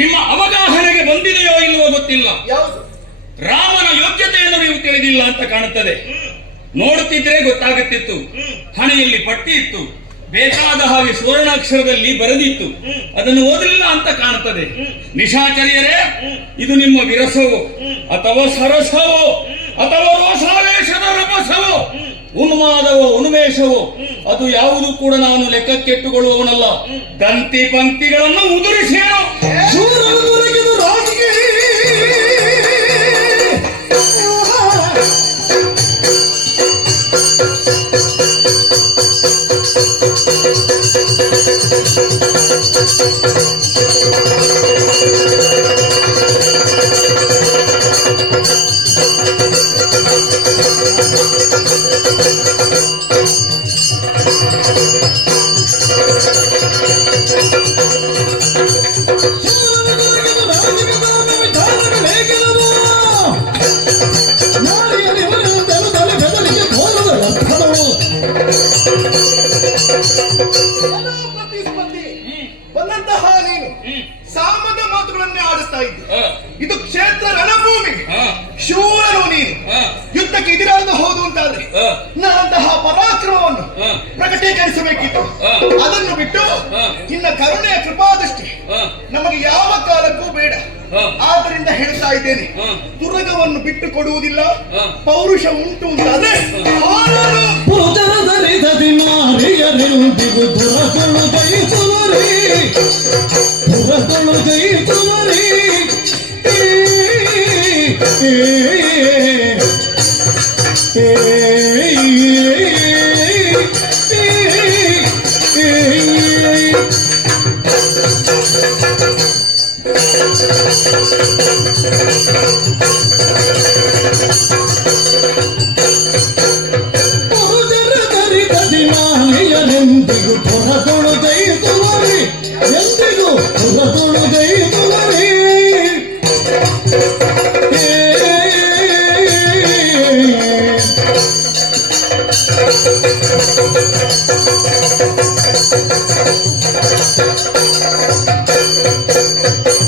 ನಿಮ್ಮ ಅವಗಾಹನೆಗೆ ಬಂದಿದೆಯೋ ಇಲ್ಲವೋ ಗೊತ್ತಿಲ್ಲ. ಯಾವುದು? ರಾಮನ ಯೋಗ್ಯತೆಯನ್ನು ನೀವು ತಿಳಿದಿಲ್ಲ ಅಂತ ಕಾಣುತ್ತದೆ. ನೋಡುತ್ತಿದ್ರೆ ಗೊತ್ತಾಗುತ್ತಿತ್ತು. ಹಣೆಯಲ್ಲಿ ಪಟ್ಟಿ ಇತ್ತು, ಬೇಕಾದ ಹಾಗೆ ಸುವರ್ಣಾಕ್ಷರದಲ್ಲಿ ಬರೆದಿತ್ತು. ಅದನ್ನು ಓದಲಿಲ್ಲ ಅಂತ ಕಾಣುತ್ತದೆ. ನಿಶಾಚರ್ಯರೇ, ಇದು ನಿಮ್ಮ ವಿರಸವೋ ಅಥವಾ ಸರಸವೋ ಅಥವಾ ರೋಷಾವೇಶದ ರಭಸವೋ ಉನ್ಮಾದವೋ ಉನ್ಮೇಷವೋ ಅದು ಯಾವುದು ಕೂಡ ನಾನು ಲೆಕ್ಕಕ್ಕೆಟ್ಟುಕೊಳ್ಳುವವನಲ್ಲ. ದಂತಿ ಪಂಕ್ತಿಗಳನ್ನು ಉದುರಿಸೇನು. ಶೂರನು ದೊರಕಿದ ರಾಜಿಗೆ ಪ್ರತಿಸ್ಪರ್ಧಿ ಬಂದಂತಹ ನೀನು ಸಾಮದ ಮಾತುಗಳನ್ನೇ ಆಡುತ್ತಾ ಇದ್ದೆ. ಇದು ಕ್ಷೇತ್ರ ರಣಭೂಮಿ. ಶೂರನು ನೀನು. ಯುದ್ಧಕ್ಕೆ ಎದುರಾದ ಹೋದು ಅಂತಾದ್ರೆ ನನ್ನಂತಹ ಪರಾಕ್ರಮವನ್ನು ಪ್ರಕಟೀಕರಿಸಬೇಕಿತ್ತು. ಅದನ್ನು ಬಿಟ್ಟು ನಿನ್ನ ಕರುಣೆಯ ಕೃಪಾದೃಷ್ಟಿ ನಮಗೆ ಯಾವ ಕಾಲಕ್ಕೂ ಬೇಡ. ಆದ್ದರಿಂದ ಹೇಳ್ತಾ ಇದ್ದೇನೆ, ತುರಗವನ್ನು ಬಿಟ್ಟು ಕೊಡುವುದಿಲ್ಲ. ಪೌರುಷ ಉಂಟು ಅಂತಾದ್ರೆ ಪುರದರಿದದಿ ಮಾರಿಯರೆಂದಿಗೂ ದುರಗಳು ಜಯಿಸುವರಿ ದುರಗಳು ಜಯಿಸುವರಿ ಎಂದಿಗೂ ಪುರದೊಳು ಜಯಿಸುವರಿ ಎಂದಿಗೂ ಪುರದೊಳು ಜಯಿಸುವರಿ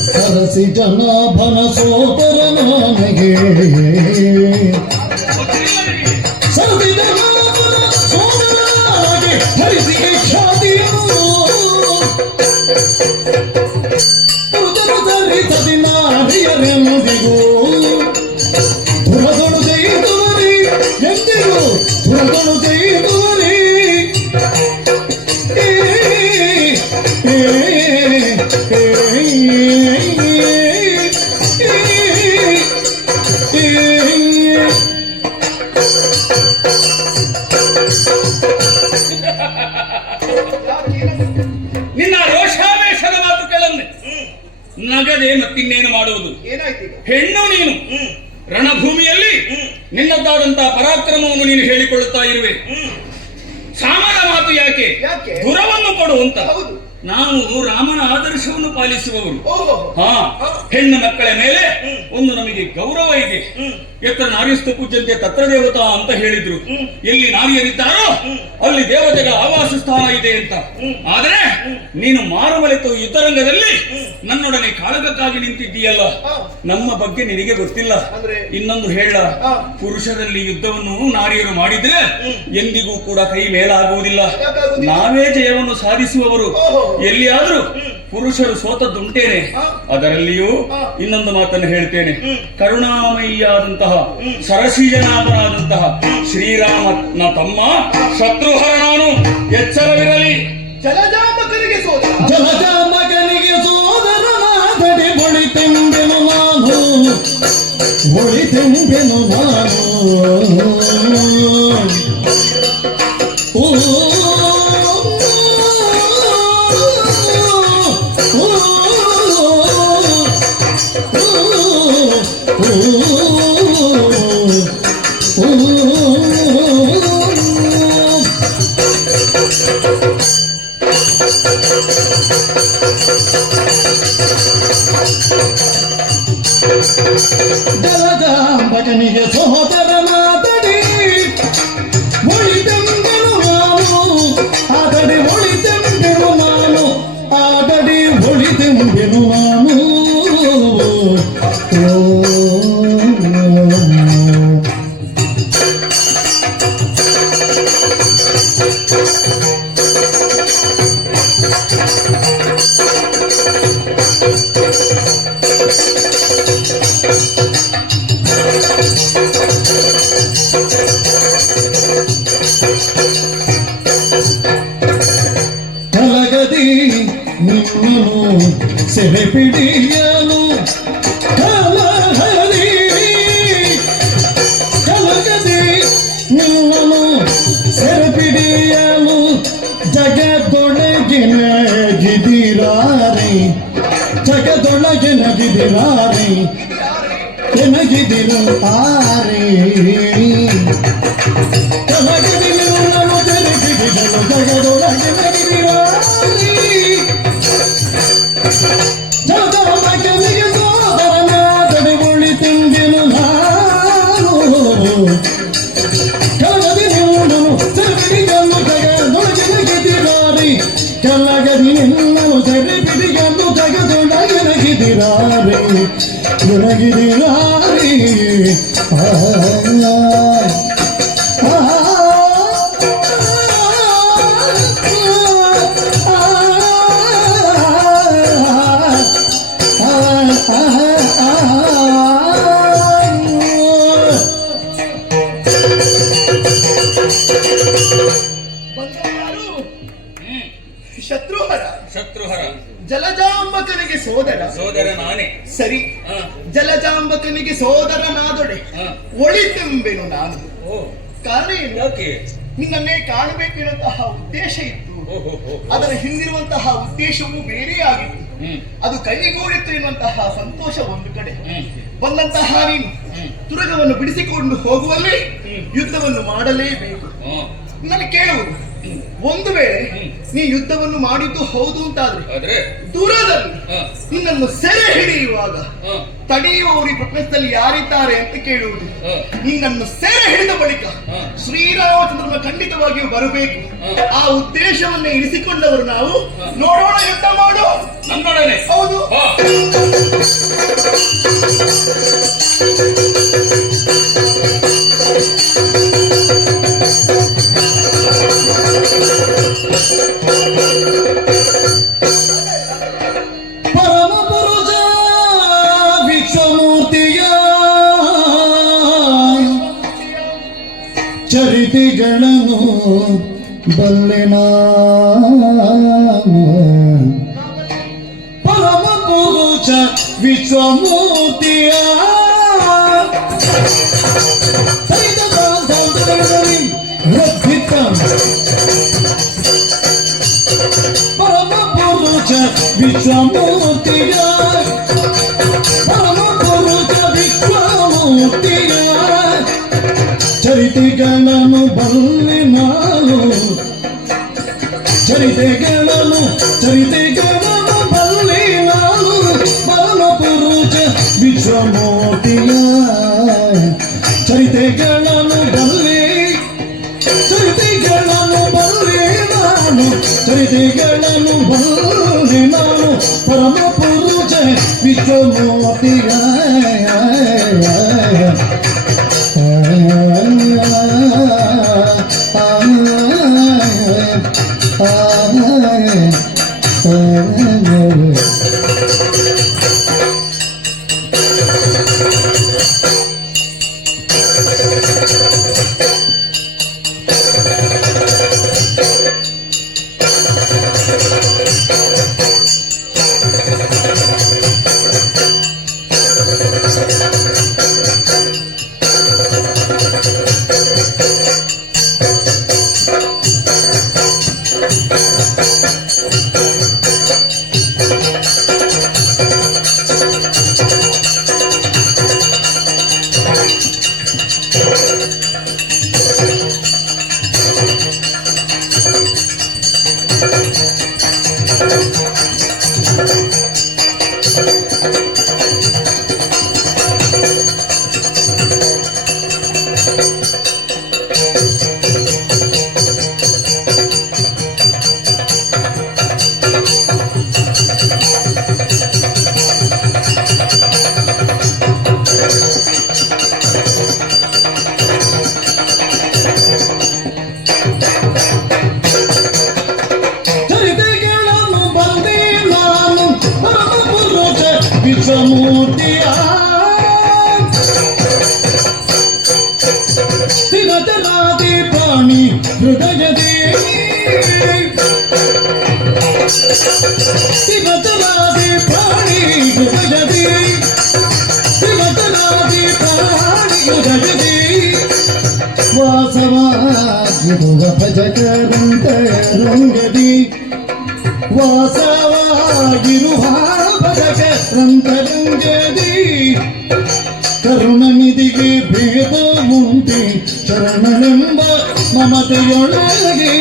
ಸರಸಿ ಜನಾಭನ ಸೋದರ ನನಗೆ ಸರಸಿ ಜನಾಭನ ಸೋದರನಾಗಿ ಹರಿಸಿಗೆ ಖ್ಯಾತಿಯನ್ನು ಧರಿಸದಿ ನಾರಿಯರೆಂದಿಗೂ ಧುರದೊಳು ಜಯಿಸುವರಿ ಎಂದಿಗೂ ಧುರದೊಳು ಜಯಿಸುವರಿ ನಿನ್ನ ರೋಷಾವೇಶದ ಮಾತುಗಳನ್ನು ನಗದೆ ಮತ್ತಿನ್ನೇನು ಮಾಡುವುದು? ಏನಾಯ್ತು ಈಗ? ಹೆಣ್ಣು ನೀನು. ರಣಭೂಮಿಯಲ್ಲಿ ನಿನ್ನದಾದಂತಹ ಪರಾಕ್ರಮವನ್ನು ನೀನು ಹೇಳಿಕೊಳ್ಳುತ್ತಾ ಇರುವೆ. ಸಾಮರ ಮಾತು ಯಾಕೆ? ಯಾಕೆ? ದುರವನ್ನು ಕೊಡು ಅಂತ. ಹೌದು. ನಾವು ರಾಮನ ಆದರ್ಶವನ್ನು ಪಾಲಿಸುವವರು. ಓಹೋ. ಹಾ, ಹೆಣ್ಣು ಮಕ್ಕಳ ಮೇಲೆ ಒಂದು ನಮಗೆ ಗೌರವ ಇದೆ. ಎತ್ರ ನಾರ್ಯಸ್ತು ಪೂಜ್ಯಂತೆ ತತ್ರ ದೇವತಾ ಅಂತ ಹೇಳಿದ್ರು. ಎಲ್ಲಿ ನಾರಿಯರಿದ್ದಾರೋ ಅಲ್ಲಿ ದೇವತೆಗಳ ಆವಾಸ ಸ್ಥಾನ ಇದೆ ಅಂತ. ಆದರೆ ನೀನು ಮಾರುಮಲೆತು ಯುದ್ಧರಂಗದಲ್ಲಿ ನನ್ನೊಡನೆ ಕಾಳಗಕ್ಕಾಗಿ ನಿಂತಿದ್ದೀಯಲ್ಲ, ನಮ್ಮ ಬಗ್ಗೆ ನಿನಗೆ ಗೊತ್ತಿಲ್ಲ. ಇನ್ನೊಂದು ಹೇಳ, ಪುರುಷರಲ್ಲಿ ಯುದ್ಧವನ್ನು ನಾರಿಯರು ಮಾಡಿದ್ರೆ ಎಂದಿಗೂ ಕೂಡ ಕೈ ಮೇಲಾಗುವುದಿಲ್ಲ. ನಾವೇ ಜಯವನ್ನು ಸಾಧಿಸುವವರು. ಎಲ್ಲಿಯಾದ್ರೂ ಪುರುಷರು ಸೋತದ್ದುಂಟೇನೆ. ಅದರಲ್ಲಿಯೂ ಇನ್ನೊಂದು ಮಾತನ್ನು ಹೇಳ್ತೇನೆ. ಕರುಣಾಮಯಿಯಾದಂತಹ ಸರಸೀಜನಾಭನಾದಂತಹ ಶ್ರೀರಾಮನ ತಮ್ಮ ಶತ್ರುಹರನಾನು, ಎಚ್ಚರವಿರಲಿ. ಜಲಜಾಂಬಕನಿಗೆ ಸೋದರ, ಜಲಜಾಂಬಕನಿಗೆ ಸೋದರನಾದಡಿ ಒಳಿತೆಂದೆನು ನಾನು, ಒಳಿತೆಂದೆನು ನಾನು. ಓ ಜಲಜಾಂಬಕನಿಗೆ ಸಹೋದರನಾದಡಿ ಒಳಿತೆಂದೆನು ನಾನು, ಆದಡಿ ಒಳಿತೆಂದೆನು ನಾನು, ಆದಡಿ ಒಳಿತೆಂದೆನು ನಾನು. ಕಲಗದಿ ನಿನ್ನನು ಸೆರೆ ಪಿಡಿಯಲು, ಕಲಗದಿ ನಿನ್ನನು ಸೆರೆ ಪಿಡಿಯಲು ಜಗದೊಳಗಿನ ಗಿದಿರಾರೆ, ಜಗದೊಳಗಿನ ಗಿದಿರಾರೆ, ಕೆನಗಿದಿರು ಆರೆ. ಕಲಗದಿ ನಿನ್ನನು ಸೆರೆ ಪಿಡಿಯಲು ಜಗದೊಳಗಿನ ಗಿದಿರಾರೆ, ಜಲಜಾಂಬಕನಿಗೆ ಸೋದರನಾದಡಿ ಒಳಿತೆಂದೆನು ನಾನು. ಕಲಗದಿ ನಿನ್ನನು ಸೆರೆಪಿಡಿಯಲು ಜಗದೊಳಗಿನ ಗಿದಿರಾರೆ, ಕಲಗದಿ ನಿನ್ನನು ಸೆರೆಪಿಡಿಯಲು ಜಗದೊಳಗಿನ ಗಿದಿರಾರೆ, ಗಿದಿರಾರೆ. ಬಂಗಾರು ಶತ್ರುಹರ, ಶತ್ರುಹರ ಜಲಜಾಂಬಕನಿಗೆ ಸೋದರ. ಸೋದರ ನಾನೇ. ಸರಿ, ಜಲಜಾಂಬಕನಿಗೆ ಸೋದರನಾದೊಡೆ ಒಳಿತೆಂಬೆನು ನಾನು. ಓ, ಕಾರಣ ಏನು? ಯಾಕೆ? ನಿನ್ನನ್ನೇ ಕಾಣಬೇಕೆನ್ನುವಂತಹ ಉದ್ದೇಶ ಇತ್ತು. ಅದರ ಹಿಂದಿರುವಂತಹ ಉದ್ದೇಶವು ಬೇರೆಯಾಗಿತ್ತು. ಅದು ಕೈಗೂಡಿತ್ತು ಎನ್ನುವಂತಹ ಸಂತೋಷ ಒಂದು ಕಡೆ. ಬಂದಂತಹ ನೀನು ತುರಗವನ್ನು ಬಿಡಿಸಿಕೊಂಡು ಹೋಗುವಲ್ಲಿ ಯುದ್ಧವನ್ನು ಮಾಡಲೇಬೇಕು. ನನಗೆ ಕೇಳುವುದು, ಒಂದು ವೇಳೆ ನೀ ಯುದ್ಧವನ್ನು ಮಾಡಿದ್ದು ಹೌದು ಅಂತಾದ್ರೆ ದೂರದಲ್ಲಿ ನಿನ್ನನ್ನು ಸೆರೆ ಹಿಡಿಯುವಾಗ ತಡೆಯುವವರು ಈ ಪ್ರಪಂಚದಲ್ಲಿ ಯಾರಿದ್ದಾರೆ ಅಂತ ಕೇಳುವುದು. ನಿನ್ನನ್ನು ಸೆರೆ ಹಿಡಿದ ಬಳಿಕ ಶ್ರೀರಾಮಚಂದ್ರನ ಖಂಡಿತವಾಗಿಯೂ ಬರಬೇಕು. ಆ ಉದ್ದೇಶವನ್ನೇ ಇರಿಸಿಕೊಂಡವರು ನಾವು. ನೋಡೋಣ, ಯುದ್ಧ ಮಾಡು ನನ್ನೊಡನೆ. ಹೌದು. ಪರಮ ಪುರುಷ ವಿಶ್ವಮೂರ್ತಿಯ ಚರಿತೆಗಳನ್ನು ಬಲ್ಲೆನ. ಪರಮ ಪುರುಷ ವಿಶ್ವಮೂರ್ತಿಯ ಪರಮ ಪುರುಷ ವಿಶ್ವಮೂರ್ತಿಯ, ಪರಮ ಪುರುಷ ವಿಶ್ವಮೂರ್ತಿಯ ಚರಿತೆಗಳನ್ನು ಬಲ್ಲೆ ನಾನು, ಚರಿತೆಗಳನ್ನು ನಾನು ಚರಿತೆಗಳನ್ನು ಬಲ್ಲೆ ನಾನು ಪರಮ ಪುರುಷ ವಿಶ್ವಮೂರ್ತಿಯ ಚರಿತೆಗಳನ್ನು ಬಲ್ಲೆ ಚರಿತೆಗಳನ್ನು ಬಲ್ಲೆ ನಾನು ಚರಿತೆಗಳನ್ನು ಬಲ್ಲೆ ನಾನು ಪರಮ ಪುರುಷ ವಿಶ್ವಮೂರ್ತಿಯ ಚರಿತೆಗಳನ್ನು ಬಲ್ಲೆ ನಾನು ಪರಮ ಪುರುಷ ವಿಶ್ವಮೂರ್ತಿಯ ಸ್ಥಿರತನಾದಿ ಪ್ರಾಣಿ ಹೃದಯದೇ ಸ್ಥಿರತನಾದಿ ಪ್ರಾಣಿ ಹೃದಯದೇ ಸ್ಥಿರತನಾದಿ ಪ್ರಾಣಿ ಹೃದಯದೇ ವಾಸವಾಗಿರುವ ಭಜಕರಂತರಂಗದಿ ವಾಸವಾಗಿರುವ ಭಜಕರಂತರಂಗದಿ ಕರುಣನಿಧಿಗೆ ಭೇದ ಉಂಟೆ ಶರಣನೆಂಬ ಮಮತೆಯೊಳಗೆ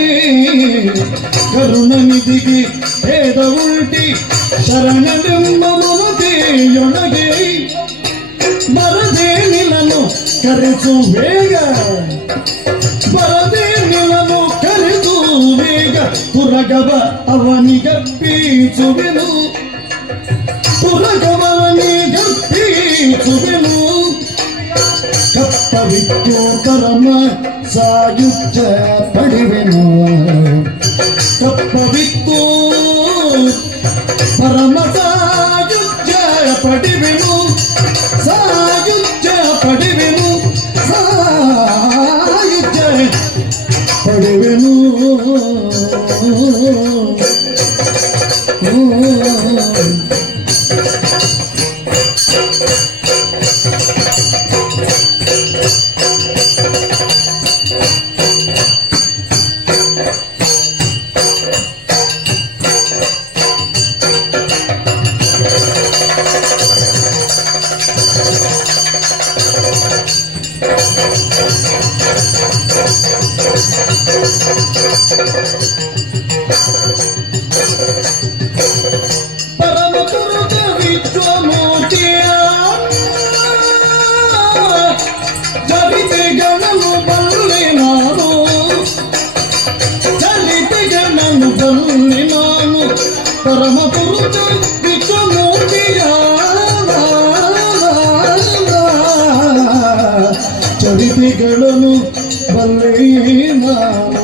ಕರುಣನಿಧಿಗೆ ಭೇದ ಉಂಟೆ ಶರಣನೆಂಬ ಮಮತೆಯೊಳಗೆ ಬರದೆ ನಿನ್ನನ್ನು ಕರೆಸು ಬೇಗ ಬರದೆ ನಿನ್ನನ್ನು ಕರೆಸು ಬೇಗ ತುರಗವ ಅವನಿಗಪ್ಪಿಸುವೆನು ತುರಗವ ಅವನಿಗಪ್ಪಿಸುವೆನು ಕಪ್ಪವಿತ್ತು ಕರಮ ಸಾಯುಜ್ಯ ಪಡಿವೆನು ಕಪ್ಪವಿತ್ತು ಪರಮ ಸಾಯುಜ್ಯ ಪಡಿವೆನು ಸಾಯುಜ್ಯ ಪಡಿವೆನು ಸಾಯುಜ್ಯ ಪಡಿವೆನು ಪರಮ ಪುರುಷ ವಿಶ್ವಮೂರ್ತಿಯ ಚರಿತೆಗಳನ್ನು ಬಲ್ಲೆ ನಾನು ಚರಿತೆಗಳನ್ನು ಬಲ್ಲೆ ನಾನು ಪರಮ ಪುರುಷ ವಿಶ್ವಮೂರ್ತಿಯ ಚರಿತೆಗಳನ್ನು ಬಲ್ಲೆ ನಾನು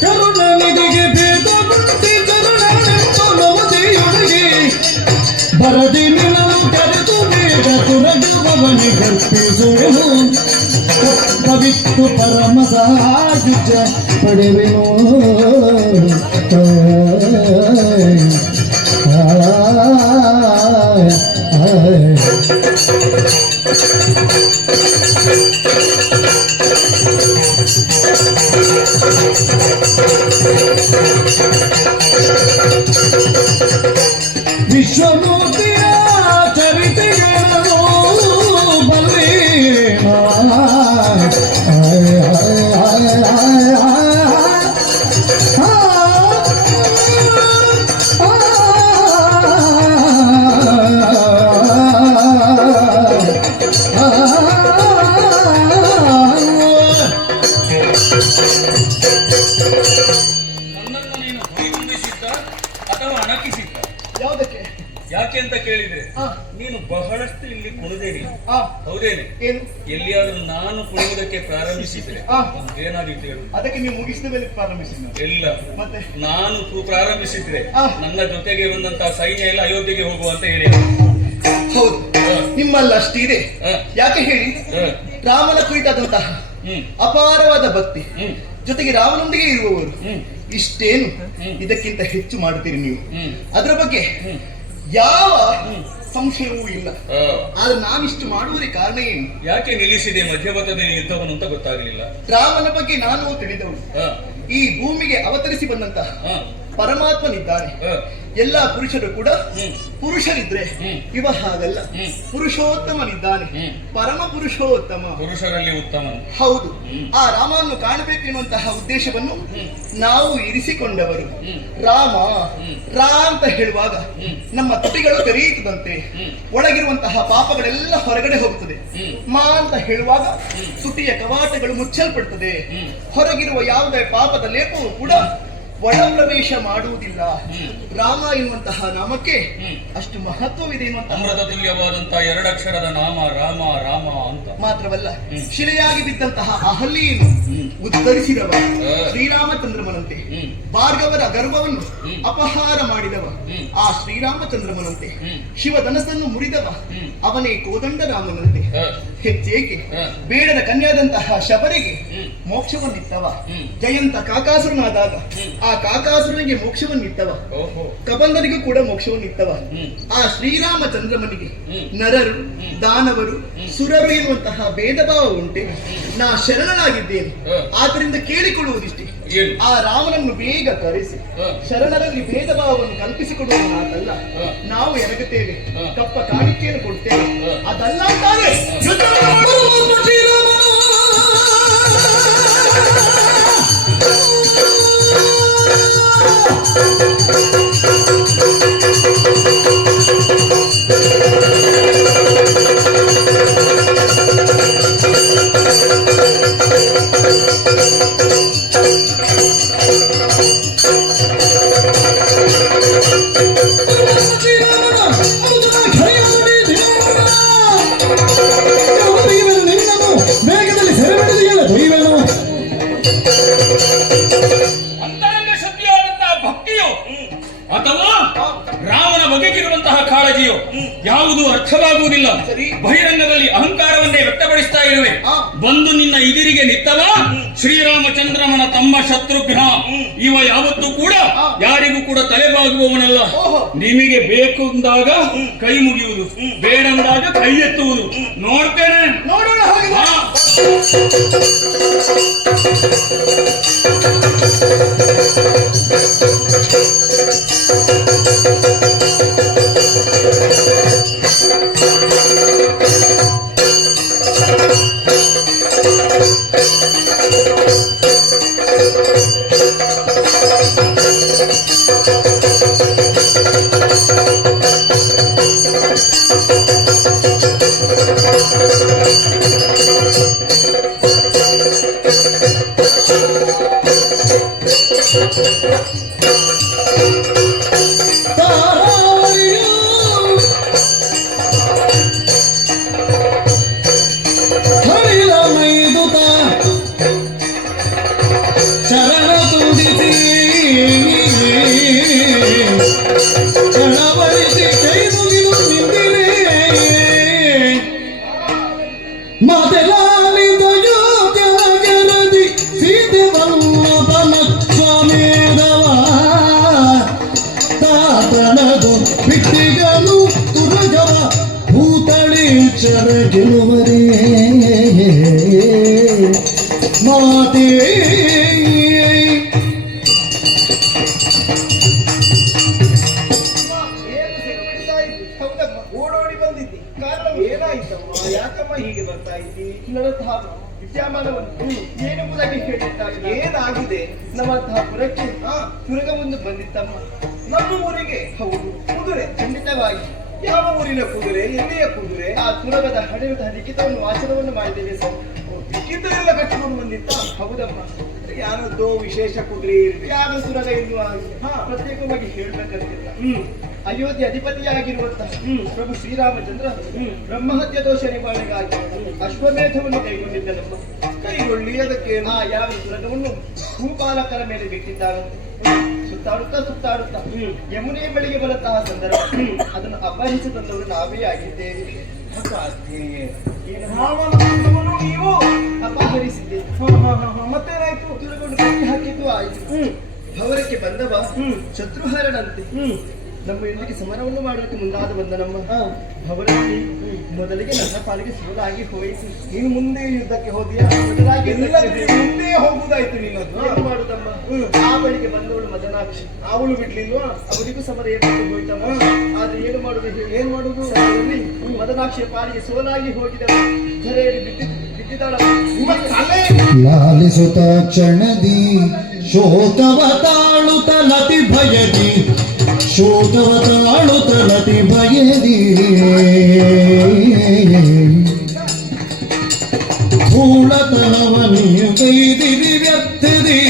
ಕರುಣನಿಧಿಗೆ ಭೇದ ಬಂತಿ ಕರುಣನೆಂಬ ಮಮತೆಯೊಳಗೆ ಬರದಿ ನಿನ್ನನ್ನು ಕರೆದು ಬೇಗ ತುರಗುವವನಿ ಗರ್ಪಿಸುವೆನು ಪವಿತ್ತು ಪರಮ ಸಾಯುಜ್ಯ ಪಡೆವೆನು ವಿಶ್ವಮೂರ್ತಿಯ ಚರಿತೆಗಳನ್ನು ಬಲ್ಲೇನ ನನ್ನನ್ನು ನೀನು ಹೊಯ್ದುಂಬಿಸಿದ್ದ ಅಥವಾ ಅಣಕಿಸಿದ್ದ? ಯಾವುದಕ್ಕೆ? ಯಾಕೆ ಅಂತ ಕೇಳಿದ್ರೆ ಆ. ನೀನು ಬಹಳಷ್ಟು ಇಲ್ಲಿ ಕುಣಿದೇನಿ, ಆ, ಹೌದೇನೆ? ಏನು? ಎಲ್ಲಿಯಾದ್ರೂ ನಾನು ಕುಣಿಯುವುದಕ್ಕೆ ಪ್ರಾರಂಭಿಸಿದ್ರೆ ಆ. ಏನಾದೀತು ಹೇಳು? ಅದಕ್ಕೆ ನೀವು ಮುಗಿಸಿದ ಮೇಲೆ ಪ್ರಾರಂಭಿಸಿ ನಾವು. ಇಲ್ಲ, ಮತ್ತೆ ನಾನು ಪ್ರಾರಂಭಿಸಿದ್ರೆ ಆ. ನನ್ನ ಜೊತೆಗೆ ಬಂದಂತಹ ಸೈನ್ಯ ಎಲ್ಲ ಅಯೋಧ್ಯೆಗೆ ಹೋಗುವಂತ ಹೇಳಿ. ಹೌದು, ನಿಮ್ಮಲ್ಲಿ ಅಷ್ಟಿದೆ. ಆ. ಯಾಕೆ ಹೇಳಿ? ರಾಮನ ಕುರಿತಾದಂತಹ ಹ್ಮ್ ಅಪಾರವಾದ ಭಕ್ತಿ, ಹ್ಮ್ ಜೊತೆಗೆ ರಾಮನೊಂದಿಗೆ ಇರುವವರು, ಹ್ಮ್ ಇಷ್ಟೇನು ಹ್ಮ್. ಇದಕ್ಕಿಂತ ಹೆಚ್ಚು ಮಾಡುತ್ತೀರಿ ನೀವು. ಹ್ಮ್ ಅದರ ಬಗ್ಗೆ ಹ್ಮ್ ಯಾವ ಸಂಶಯವೂ ಇಲ್ಲ. ಆ. ಆದ್ರೆ ನಾನಿಷ್ಟು ಮಾಡುವುದಕ್ಕೆ ಕಾರಣ ಏನು? ಯಾಕೆ ನಿಲ್ಲಿಸಿದೆ ಮಧ್ಯಪಥದಲ್ಲಿ ಯುದ್ಧವನ್ನು ಅಂತ ಗೊತ್ತಾಗಲಿಲ್ಲ. ರಾಮನ ಬಗ್ಗೆ ನಾನು ತಿಳಿದವನು. ಆ, ಈ ಭೂಮಿಗೆ ಅವತರಿಸಿ ಬಂದಂತಹ ಆ, ಪರಮಾತ್ಮನಿದ್ದಾನೆ. ಆ. ಎಲ್ಲಾ ಪುರುಷರು ಕೂಡ ಹ್ಮ್. ಪುರುಷರಿದ್ರೆ ಹ್ಮ್. ಇವ ಹಾಗಲ್ಲ. ಹ್ಮ್. ಪುರುಷೋತ್ತಮನಿದ್ದಾನೆ, ಹ್ಮ್. ಪರಮ ಪುರುಷೋತ್ತಮ. ಪುರುಷರಲ್ಲಿ ಉತ್ತಮ. ಹೌದು, ಹ್ಮ್. ಆ ರಾಮನನ್ನು ಕಾಣಬೇಕೆನ್ನುವಂತಹ ಉದ್ದೇಶವನ್ನು ಹ್ಮ್. ನಾವು ಇರಿಸಿಕೊಂಡವರು. ಹ್ಮ್. ರಾಮ ಹ್ಮ್. ರಾ ಅಂತ ಹೇಳುವಾಗ ಹ್ಮ್. ನಮ್ಮ ತುಟಿಗಳು ಕರೆಯುತ್ತದಂತೆ, ಹ್ಮ್. ಒಳಗಿರುವಂತಹ ಪಾಪಗಳೆಲ್ಲ ಹೊರಗಡೆ ಹೋಗುತ್ತದೆ. ಹ್ಮ್. ಮಾ ಅಂತ ಹೇಳುವಾಗ ಹ್ಮ್. ತುಟಿಯ ಕವಾಟಗಳು ಮುಚ್ಚಲ್ಪಡುತ್ತದೆ. ಹ್ಮ್. ಹೊರಗಿರುವ ಯಾವುದೇ ಪಾಪದ ಲೇಪವು ಕೂಡ ಒಳ ಪ್ರವೇಶ ಮಾಡುವುದಿಲ್ಲ. ಹ್ಮ್. ರಾಮ ಎನ್ನುವಂತಹ ನಾಮಕ್ಕೆ ಹ್ಮ್. ಅಷ್ಟು ಮಹತ್ವವಿದೆ ಎನ್ನುವಂತಹ ಅಮೃತ ತುಲ್ಯವಾದಂತಹ ಎರಡಕ್ಷರದ ನಾಮ ರಾಮ ರಾಮ ಅಂತ. ಮಾತ್ರವಲ್ಲ, ಹ್ಮ್. ಶಿಲೆಯಾಗಿ ಬಿದ್ದಂತಹ ಅಹಲ್ಯೆಯನ್ನು ಹ್ಮ್. ಉದ್ಧರಿಸಿದವ ಆ. ಶ್ರೀರಾಮಚಂದ್ರಮನಂತೆ, ಹ್ಮ್. ಭಾರ್ಗವರ ಗರ್ಭವನ್ನು ಹ್ಮ್. ಅಪಹಾರ ಮಾಡಿದವ ಹ್ಮ್. ಆ ಶ್ರೀರಾಮಚಂದ್ರಮನಂತೆ, ಹ್ಮ್. ಶಿವಧನಸ್ಸನ್ನು ಮುರಿದವ ಹ್ಮ್. ಅವನೇ ಕೋದಂಡ ರಾಮನಂತೆ, ಆ, ಹೆಚ್ಚೇಕೆ ಆ. ಬೇಡದ ಕನ್ಯಾದಂತಹ ಶಬರಿಗೆ ಹ್ಮ್. ಮೋಕ್ಷವನ್ನಿತ್ತವ. ಹ್ಮ್. ಜಯಂತ ಕಾಕಾಸುರನಾದಾಗ ಹ್ಮ್. ಆ ಕಾಕಾಸುರನಿಗೆ ಮೋಕ್ಷವನ್ನಿತ್ತವ. ಓಹೋ. ಕಬಂದನಿಗೂ ಕೂಡ ಮೋಕ್ಷವನ್ನಿತ್ತವ. ಹ್ಮ್. ಆ ಶ್ರೀರಾಮಚಂದ್ರಮನಿಗೆ ಹ್ಮ್. ನರರು, ಹ್ಮ್. ದಾನವರು, ಹ್ಮ್. ಸುರರು ಎನ್ನುವಂತಹ ಭೇದ ಭಾವ ಉಂಟೆ. ನಾ ಶರಣನಾಗಿದ್ದೇನೆ, ಹ. ಆದ್ದರಿಂದ ಕೇಳಿಕೊಳ್ಳುವುದಿಷ್ಟೇ, ಏನು? ಆ ರಾಮನನ್ನು ಬೇಗ ಕರೆಸಿ ಹ. ಶರಣರಲ್ಲಿ ಭೇದ ಭಾವವನ್ನು ಕಲ್ಪಿಸಿಕೊಡುವ ಮಾತಲ್ಲ. ಹ. ನಾವು ಎರಗುತ್ತೇವೆ, ಹ. ಕಪ್ಪ ಕಾಣಿಕೆಯನ್ನು ಕೊಡ್ತೇವೆ, ಹ. ಅದಲ್ಲ ಅಂತಾನೆ ಯುದ್ಧ ಪರಮಾತ್ಮ ಶ್ರೀರಾಮ ವೇಗದಲ್ಲಿ ಸೆರೆಬಡಿದೆಯಲ್ಲ ದೊಯ್ಯುವೆನು. ಅಂತರಂಗ ಶಕ್ತಿಯಾದಂತಹ ಭಕ್ತಿಯೋ ಅಥವಾ ರಾಮನ ಬಗೆಗಿರುವಂತಹ ಕಾಳಜಿಯೋ ಯಾವುದು ಅರ್ಥವಾಗುವುದಿಲ್ಲ. ಸರಿ. ಬಹಿರಂಗದಲ್ಲಿ ಅಹಂಕಾರವನ್ನೇ ವ್ಯಕ್ತಪಡಿಸ್ತಾ ಇರುವೆ. ಆ. ಬಂದು ನಿನ್ನ ಇದಿರಿಗೆ ನಿತ್ತವ ಶ್ರೀರಾಮಚಂದ್ರಮನ ತಮ್ಮ ಶತ್ರುಘ್ನ. ಇವ ಯಾವತ್ತೂ ಕೂಡ ಯಾರಿಗೂ ಕೂಡ ತಲೆಬಾಗುವವನಲ್ಲ. ಓಹೋ. ನಿಮಗೆ ಬೇಕು ಅಂದಾಗ ಕೈ ಮುಗಿಯುವುದು, ಬೇಡಂದಾಗ ಕೈ ಎತ್ತುವುದು. ನೋಡ್ತೇನೆ. ನೋಡೋಣ ಹಾಗೆ. ಹಾ. ತಾರಾವಳಿಯು ಹರಿಲ ಮೈದುತ ಚರಣ ತುಂಬಿಸಿ ಚಳವಳಿಸಿ ಕೈ ಮುಗಿದು ನಿಂತಿರೆ ಮಾತೆಲಾಲಿದಯೋ ತ್ಯಾಗರದಿ ಸೀತೆ ವಲ್ಲಭನ ಸ್ವಮೇಧವ ತಾತನದು ಬಿಟ್ಟಿಗನು ತುರಗವ ಭೂತಳಿ ಚರಗಿರುವರೇ ಮಾತೇ ಏನು ಸಿಗುಬಿಡ್ತಾ ಇದ್ದಿ? ಹೌದಮ್ಮ, ಓಡೋಡಿ ಬಂದಿದ್ದಿ. ಕಾರಣ ಏನಾಯ್ತಮ್ಮ? ಯಾಕಮ್ಮ ಹೀಗೆ ಬರ್ತಾ ಇದ್ದಿ? ನನ್ನಂತಹ ವಿದ್ಯಮಾನವನ್ನು ಏನೆಂಬುದಾಗಿ ಹೇಳಿದ್ದಾಗಿ ಏನಾಗಿದೆ? ನಮ್ಮಂತಹ ಪುರಕ್ಕೆ ತುರಗ ಮುಂದೆ ಬಂದಿತ್ತಮ್ಮ. ನಮ್ಮ ಊರಿಗೆ ಹೌದು ಕುದುರೆ ಖಂಡಿತವಾಗಿ. ಯಾವ ಊರಿನ ಕುದುರೆ? ಎಲ್ಲಿಯ ಕುದುರೆ? ಆ ತುರಗದ ಹಡೆಯುವ ಲಿಖಿತವನ್ನು ವಾಚನವನ್ನು ಮಾಡಿದ್ದೇವೆ ಸರ್. ಲಿಖಿತ ಎಲ್ಲ ಕಟ್ಟಿಕೊಂಡು ಬಂದಿತ್ತ? ಹೌದಮ್ಮ. ಯಾರದ್ದೋ ವಿಶೇಷ ಕುದುರೆ ಇರಲಿ, ಯಾರು ತುರಗ ಇರುವ ಪ್ರತ್ಯೇಕವಾಗಿ ಹೇಳ್ಬೇಕಂತಿಲ್ಲ. ಅಯೋಧ್ಯೆ ಅಧಿಪತಿಯಾಗಿರುವಂತಹ ಪ್ರಭು ಶ್ರೀರಾಮಚಂದ್ರ ಬ್ರಹ್ಮಹತ್ಯ ದೋಷ ನಿವಾರಣೆಗಾಗಿ ಅಶ್ವಮೇಧವನ್ನು ಕೈಗೊಂಡಿದ್ದನಮ್ಮ. ಕೈಗೊಳ್ಳಿ ಅದಕ್ಕೆ ಯಾವ ತುರಗವನ್ನು ಭೂಪಾಲಕರ ಮೇಲೆ ಬಿಟ್ಟಿದ್ದಾರೆ. ಸುತ್ತಾಡುತ್ತಾ ಯಮುನೆ ಬಳಿಗೆ ಬರುತ್ತಹ ಸಂದರ್ಭ ಅದನ್ನು ಅಪಹರಿಸಿ ತಂದವರು ನಾವೇ ಆಗಿದ್ದೇವೆ. ರಾಮನನ್ನು ನೀವು ಅಪಹರಿಸಿದ್ದೇವೆ. ಮತ್ತೇನಾಯ್ತು? ತುರಗೊಂಡು ಕೈ ಹಾಕಿದ್ದು ಆಯ್ತು. ಭವರಕ್ಕೆ ಬಂದವ ಶತ್ರುಹರಣಂತೆ ನಮ್ಮ ಇಲ್ಲಿಗೆ ಸಮರವನ್ನು ಮಾಡೋದಕ್ಕೆ ಮುಂದಾದ ಬಂದ ನಮ್ಮ ಭವರಲ್ಲಿ ಮೊದಲಿಗೆ ನನ್ನ ಪಾಲಿಗೆ ಸೋಲಾಗಿ ಹೋಯಿತು. ನೀನು ಮುಂದೆ ಯುದ್ಧಕ್ಕೆ ಹೋದಿಯಾ? ಮೊದಲಾಗಿ ಮುಂದೆ ಹೋಗುವುದಾಯ್ತು. ನಿನ್ನದು ಏನು ಮಾಡುದಮ್ಮ? ಆ ಬಳಿಗೆ ಬಂದವಳು ಮದನಾಕ್ಷಿ, ಅವಳು ಬಿಡ್ಲಿಲ್ವಾ? ಅವರಿಗೂ ಸಮರ ಏರ್ಪಟ್ಟು ಹೋಯ್ತಮ್ಮ. ಆದ್ರೆ ಏನು ಮಾಡುದು? ಏನ್ ಮಾಡುದು? ಮದನಾಕ್ಷಿಯ ಪಾಲಿಗೆ ಸೋಲಾಗಿ ಹೋಗಿದ ಧರೆಯಲ್ಲಿ ಬಿದ್ದಿದ್ದಾಳ. ಲಾಲಿಸುತ್ತ ಕ್ಷಣದಿ ಶೋಕವ ತಾಳುತ್ತ ಲತಿ ಭಯದಿ ಶೋಕವ ತಾಳುತ್ತ ಲತಿ ಭಯದಿ ಹೂಳತನವ ನೀವು ಕೈದಿರಿ ವ್ಯರ್ಥದಿ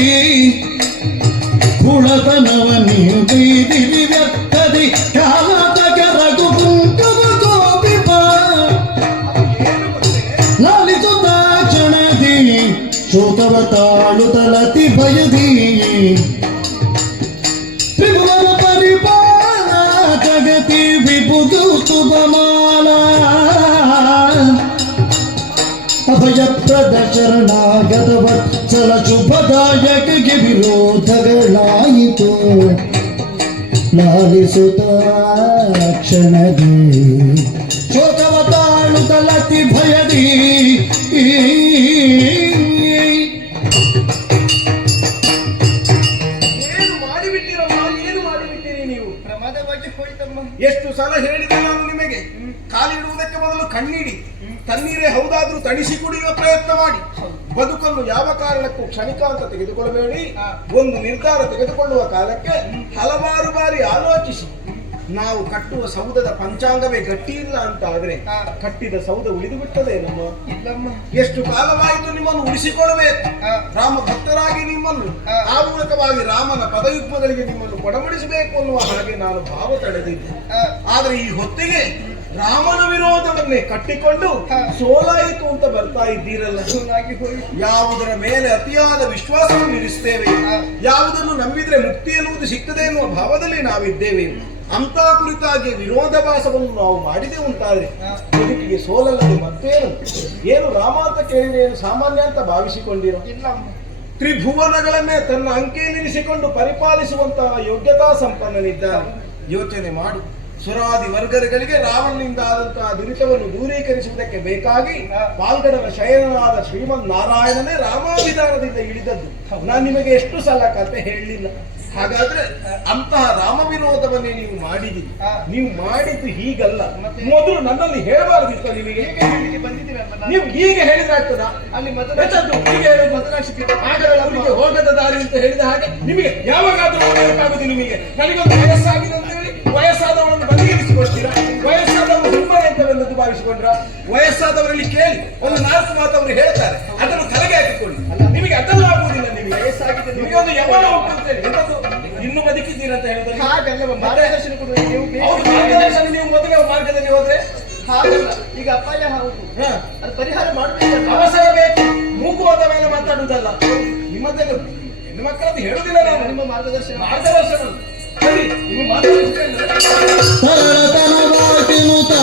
ಹೂಳತನವ ನೀವು ಕೈದಿರಿ ವ್ಯರ್ಥದಿ ಕಾಲದ ಕರಗು ಕುಂಕುಮ ಗೋಪಿಪ ಲಾಲಿಸುತ್ತ ಕ್ಷಣದಿ ಶೋಕವ ತಾಳುತ್ತ ಲತಿ ಭಯದಿ ತ್ರಿಭುವನ ಪರಿಪಾಲ ಜಗತಿ ವಿಭುಗೌತುಬಮಾಲ ಅಭಯಪ್ರದ ಶರಣಾಗತ ವತ್ಸಲ ಶುಭದಾಯಕಗೆ ವಿರೋಧಗಳಾಯಿತು ಲಾಲಿಸುತ್ತ ಕ್ಷಣದಿ ಶೋಕವ ತಾಳುತ್ತ ಲತಿ ಭಯದಿ ಎಷ್ಟು ಸಲ ಹೇಳಿದೆ ನಾನು ನಿಮಗೆ, ಕಾಲಿಡುವುದಕ್ಕೆ ಮೊದಲು ಕಣ್ಣಿಡಿ, ತಣ್ಣೀರೇ ಹೌದಾದ್ರೂ ತಣಿಸಿ ಕುಡಿಯುವ ಪ್ರಯತ್ನ ಮಾಡಿ. ಬದುಕನ್ನು ಯಾವ ಕಾರಣಕ್ಕೂ ಕ್ಷಣಿಕ ಅಂತ ತೆಗೆದುಕೊಳ್ಳಬೇಡಿ. ಒಂದು ನಿರ್ಧಾರ ತೆಗೆದುಕೊಳ್ಳುವ ಕಾಲಕ್ಕೆ ಹಲವಾರು ಬಾರಿ ಆಲೋಚಿಸಿ. ನಾವು ಕಟ್ಟುವ ಸೌಧದ ಪಂಚಾಂಗವೇ ಗಟ್ಟಿ ಇಲ್ಲ ಅಂತ ಆದ್ರೆ ಕಟ್ಟಿದ ಸೌಧ ಉಳಿದು ಬಿಟ್ಟದೆ ನಮ್ಮ ಇಲ್ಲಮ್ಮ. ಎಷ್ಟು ಕಾಲವಾಯಿತು ನಿಮ್ಮನ್ನು ಉಳಿಸಿಕೊಳ್ಳಬೇಕು. ರಾಮ ಭಕ್ತರಾಗಿ ನಿಮ್ಮನ್ನು ಆ ಮೂಲಕವಾಗಿ ರಾಮನ ಪದಯುಗ್ಮಗಳಿಗೆ ನಿಮ್ಮನ್ನು ಕೊಡಮಡಿಸಬೇಕು ಅನ್ನುವ ಹಾಗೆ ನಾನು ಭಾವ ತಳೆದಿದ್ದೆ. ಆದ್ರೆ ಈ ಹೊತ್ತಿಗೆ ರಾಮನ ವಿರೋಧವನ್ನೇ ಕಟ್ಟಿಕೊಂಡು ಸೋಲಾಯಿತು ಅಂತ ಬರ್ತಾ ಇದ್ದೀರಲ್ಲ. ಯಾವುದರ ಮೇಲೆ ಅತಿಯಾದ ವಿಶ್ವಾಸವನ್ನು ಇರಿಸ್ತೇವೆ, ಯಾವುದನ್ನು ನಂಬಿದ್ರೆ ಮುಕ್ತಿ ಎನ್ನುವುದು ಸಿಕ್ಕದೆ ಎನ್ನುವ ಭಾವದಲ್ಲಿ ನಾವಿದ್ದೇವೆ. ಅಂತ ಕುರಿತಾಗಿ ವಿರೋಧಾಭಾಸವನ್ನು ನಾವು ಮಾಡಿದೆ ಅಂತಾದ್ರೆ ಬದುಕಿಗೆ ಸೋಲಲ್ಲದೆ ಮತ್ತೇನು? ಏನು ರಾಮ ಅಂತ ಕೇಳಿದ್ರೆ ಏನು ಸಾಮಾನ್ಯ ಅಂತ ಭಾವಿಸಿಕೊಂಡಿರೋ? ಇಲ್ಲ, ತ್ರಿಭುವನಗಳನ್ನೇ ತನ್ನ ಅಂಕೆಯನ್ನಿರಿಸಿಕೊಂಡು ಪರಿಪಾಲಿಸುವಂತಹ ಯೋಗ್ಯತಾ ಸಂಪನ್ನನಿದ್ದಾನೆ. ಯೋಚನೆ ಮಾಡು. ಸುರಾದಿ ವರ್ಗಗಳಿಗೆ ರಾವಣನಿಂದ ಆದಂತಹ ದುರಿತವನ್ನು ದೂರೀಕರಿಸುವುದಕ್ಕೆ ಬೇಕಾಗಿ ಪಾಲ್ಗಡನ ಶಯನನಾದ ಶ್ರೀಮನ್ ನಾರಾಯಣನೇ ರಾಮಾಭಿಧಾನದಿಂದ ಇಳಿದದ್ದು. ನಾನು ನಿಮಗೆ ಎಷ್ಟು ಸಲ ಕತೆ ಹೇಳಲಿಲ್ಲ. ಹಾಗಾದ್ರೆ ಅಂತಹ ರಾಮ ವಿರೋಧವನ್ನೇ ನೀವು ಮಾಡಿದ್ದೀರಿ. ನೀವು ಮಾಡಿದ್ದು ಹೀಗಲ್ಲ. ಮೊದಲು ನನ್ನಲ್ಲಿ ಹೇಳಬಾರದಿತ್ತು. ನಿಮಗೆ ನೀವು ಹೀಗೆ ಹೇಳಿದ್ರೆ ಆಗ್ತದ? ಅಲ್ಲಿ ಅವರಿಗೆ ಹೋಗದ ದಾರಿ ಅಂತ ಹೇಳಿದ ಹಾಗೆ ನಿಮಗೆ ಯಾವಾಗಾದ್ರೂ ಹೋಗಬೇಕಾಗುದು. ನಿಮಗೆ ನನಗೊಂದು ವಯಸ್ಸಾಗಿದೆ ಅಂತ ಹೇಳಿ ವಯಸ್ಸಾದವರನ್ನು ಬದಿಗಿರಿಸಿಕೊಡ್ತೀರಾ? ವಯಸ್ಸಾದವರು ಸುಮ್ಮನೆ ಅಂತ ಭಾವಿಸಿಕೊಂಡ್ರ? ವಯಸ್ಸಾದವರಲ್ಲಿ ಕೇಳಿ ಒಂದು 4 ಮಾತು ಅವರು ಹೇಳ್ತಾರೆ, ಅದನ್ನು ತಲೆಗೆ ಹಾಕಿಕೊಳ್ಳಿ. ನಿಮಗೆ ಅದೆಲ್ಲ ಆಗುವುದಿಲ್ಲ. ನಿಮಗೆ ವಯಸ್ಸಾಗಿದೆ, ನಿಮಗೆ ಒಂದು ಯಮನ ಉಂಟು ಅಂತ ಹೇಳಿ ಇನ್ನು ಬದುಕಿದ್ದೀರಂತ ಹೇಳಿದ್ರೆ ಹಾಗಲ್ಲ ಮಾರ್ಗದರ್ಶನ ಕೊಡುವುದು ನೀವು ಅವ್ರ ಬೇಗ ಮಾರ್ಗದರ್ಶನ ನೀವು ಮೊದಲೇ ಮಾರ್ಗದಲ್ಲಿ ಹೋದ್ರೆ ಹಾಗಲ್ಲ ಈಗ ಅಪಾಯ ಹೌದು ಹ, ಅದು ಪರಿಹಾರ ಮಾಡಬೇಕು ಅವಸರ ಬೇಕು. ಮೂಗುವಾದ ಮೇಲೆ ಮಾತಾಡುವುದಲ್ಲ. ನಿಮ್ಮದೆಲ್ಲ ಹೆಣ್ಣು ಮಕ್ಕಳದ್ದು ಹೇಳುದಿಲ್ಲ ನಾನು. ನಿಮ್ಮ ಮಾರ್ಗದರ್ಶನ ಮಾರ್ಗದರ್ಶನ ಸರಿ, ನಿಮ್ಮ ಮಾರ್ಗದರ್ಶನ ತರಳತನವಾಟಿನುತ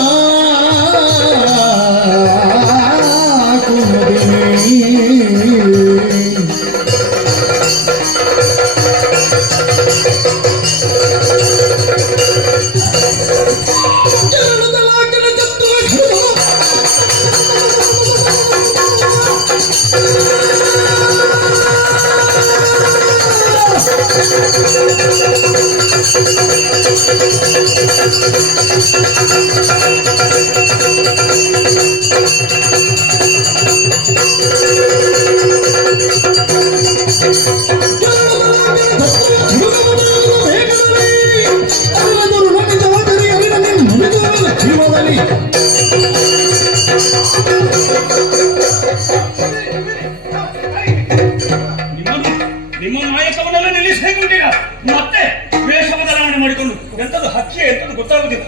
ನಿಮ್ಮ ನಾಯಕವನ್ನೆಲ್ಲ ನಿಲ್ಲಿಸಿ ಹೇಗುಂಟೀಗ ಮತ್ತೆ ವೇಷ ಬದಲಾವಣೆ ಮಾಡಿಕೊಂಡು ಎಂತದ್ದು ಹಕ್ಕಿ ಎಂತದ್ದು ಗೊತ್ತಾಗುದಿಲ್ಲ.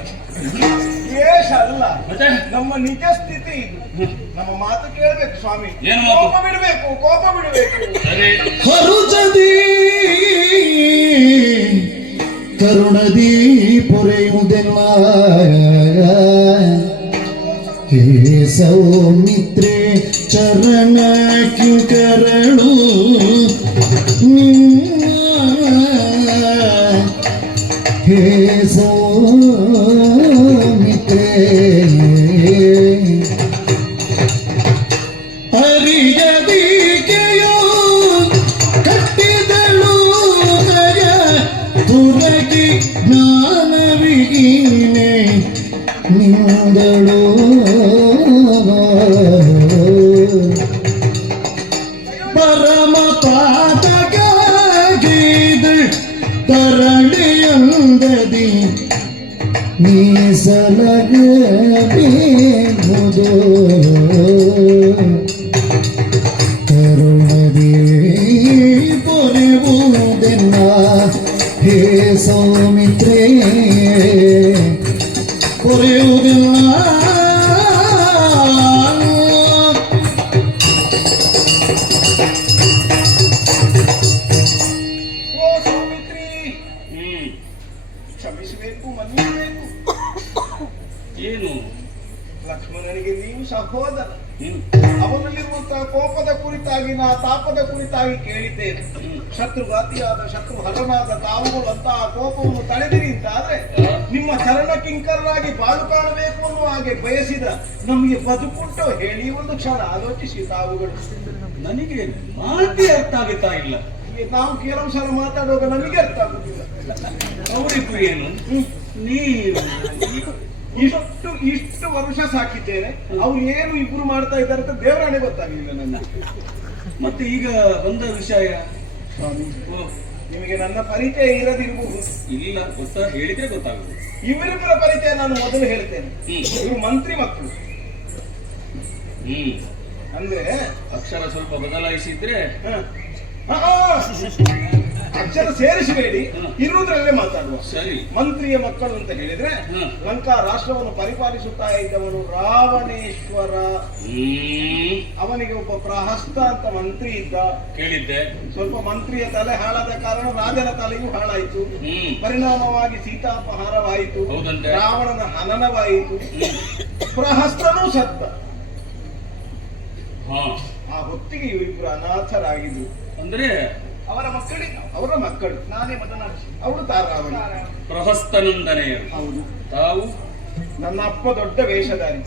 ವೇಷ ಅಲ್ಲ ಮತ್ತೆ ನಮ್ಮ ನಿಜ ಸ್ಥಿತಿ ಇದು. ನಮ್ಮ ಮಾತು ಕೇಳಬೇಕು ಸ್ವಾಮಿ. ಏನು ಮಾತು? ಕೋಪ ಬಿಡಬೇಕು, ಕೋಪ ಬಿಡಬೇಕು. ಸರಿ, ಹರುಚದಿ ಕರುಣದಿ ಪೊರೆಯುವುದೆಲ್ಲ ಹೇ ಸೌಮಿತ್ರೆ ಚರಣ ಕಿಂಕರಳು ನಿನ್ನ ಹೇ ಸೌಮಿತ್ರೆ ಅರಿಯದಿಕೆಯೋ ಕಟ್ಟಿದಳು ನಯ ತುರಗಿ ಜ್ಞಾನವಿಹೀನೆ ನಿಂದಳು ಪರಮ ಪಾತಗಾಗಿದಳು ತರಳಿಯಂದದಿ ಮೀಸಲಗಬೇಹುದು ಕರುಣದಿ ಪೊರೆಯುವುದೆನ್ನ ಹೇ ಸೌಮಿತ್ರೆ ಪೊರೆಯುವುದೆನ್ನ ಓ ಸೌಮಿತ್ರಿ, ಕ್ಷಮಿಸಬೇಕು, ಮನ್ನಿಸಬೇಕು. ಏನು ಲಕ್ಷ್ಮಣನಿಗೆ ನೀವು ಸಹೋದರ. ಹ್ಮ್ ಅವನಲ್ಲಿರುವಂತಹ ಕೋಪದ ಕುರಿತಾಗಿ ನಾ ತಾಪದ ಕುರಿತಾಗಿ ಕೇಳಿದ್ದೇನೆ. ಶತ್ರುಘಾತಿಯಾದ ಶತ್ರು ಹಲನಾದ ತಾವುಗಳು ಅಂತಹ ಕೋಪವನ್ನು ತಡೆದಿರಿ ಅಂತಾದ್ರೆ ನಿಮ್ಮ ಚರಣ ಕಿಂಕರರಾಗಿ ಬಾಳು ಕಾಣಬೇಕು ಅನ್ನುವ ಹಾಗೆ ಬಯಸಿದ ನಮಗೆ ಬದುಕುಂಟೋ ಹೇಳಿ ಒಂದು ಕ್ಷಣ ಆಲೋಚಿಸಿ ತಾವುಗಳು. ನನಗೆ ಮಾತೇ ಅರ್ಥ ಆಗುತ್ತಾ ಇಲ್ಲ. ನಾವು ಕೆಲವು ಸಲ ಮಾತಾಡುವಾಗ ನಮಗೆ ಅರ್ಥ ಆಗುದಿಲ್ಲ. ಅವರಿಗೂ ಏನು ನೀವು ಇಷ್ಟು ವರ್ಷ ಸಾಕಿದ್ದೇನೆ, ಅವ್ರು ಏನು ಇಬ್ರು ಮಾಡ್ತಾ ಇದ್ದಾರೆ ಅಂತ ದೇವರಾಣೆ ಗೊತ್ತಾಗಲಿಲ್ಲ ನನಗೆ. ಮತ್ತೆ ಈಗ ಬಂದ ವಿಷಯ ಸ್ವಾಮಿ, ಓ, ನಿಮಗೆ ನನ್ನ ಪರಿಚಯ ಇರದಿರಬಹುದು. ಇಲ್ಲ ಗೊತ್ತಾ, ಹೇಳಿದ್ರೆ ಗೊತ್ತಾಗುದು. ಇವರಿಬ್ಬರ ಪರಿಚಯ ನಾನು ಮೊದಲು ಹೇಳ್ತೇನೆ. ಇವರು ಮಂತ್ರಿ ಮಕ್ಕಳು. ಅಂದ್ರೆ ಅಕ್ಷರ ಸ್ವಲ್ಪ ಬದಲಾಯಿಸಿದ್ರೆ ಅಕ್ಷರ ಸೇರಿಸಬೇಡಿ, ಇರುವುದ್ರಲ್ಲೇ ಮಾತಾಡುವ. ಸರಿ. ಮಂತ್ರಿಯ ಮಕ್ಕಳು ಅಂತ ಹೇಳಿದ್ರೆ ಲಂಕಾ ರಾಷ್ಟ್ರವನ್ನು ಪರಿಪಾಲಿಸುತ್ತಾ ಇದ್ದವನು ರಾವಣೇಶ್ವರ. ಅವನಿಗೆ ಒಬ್ಬ ಪ್ರಹಸ್ತ ಅಂತ ಮಂತ್ರಿ ಇದ್ದ, ಕೇಳಿದ್ದೆ. ಸ್ವಲ್ಪ ಮಂತ್ರಿಯ ತಲೆ ಹಾಳಾದ ಕಾರಣ ರಾಜನ ತಲೆಯೂ ಹಾಳಾಯಿತು. ಪರಿಣಾಮವಾಗಿ ಸೀತಾಪಹಾರವಾಯಿತು, ರಾವಣನ ಹನನವಾಯಿತು, ಪ್ರಹಸ್ತನೂ ಸತ್ತ. ಆ ಹೊತ್ತಿಗೆ ಇವರಿಬ್ಬರು ಅನಾಥರಾಗಿದ್ರು. ಅಂದ್ರೆ ಅವರ ಮಕ್ಕಳು ನಾನೇ ಮಾತನಾಡಿಸಿ. ಅವರು ತಾರಾವಣಿ, ಪ್ರಹಸ್ತನಂದನೆಯರು. ಹೌದು. ತಾವು ನನ್ನ ಅಪ್ಪ ದೊಡ್ಡ ವೇಷಧಾರಿ.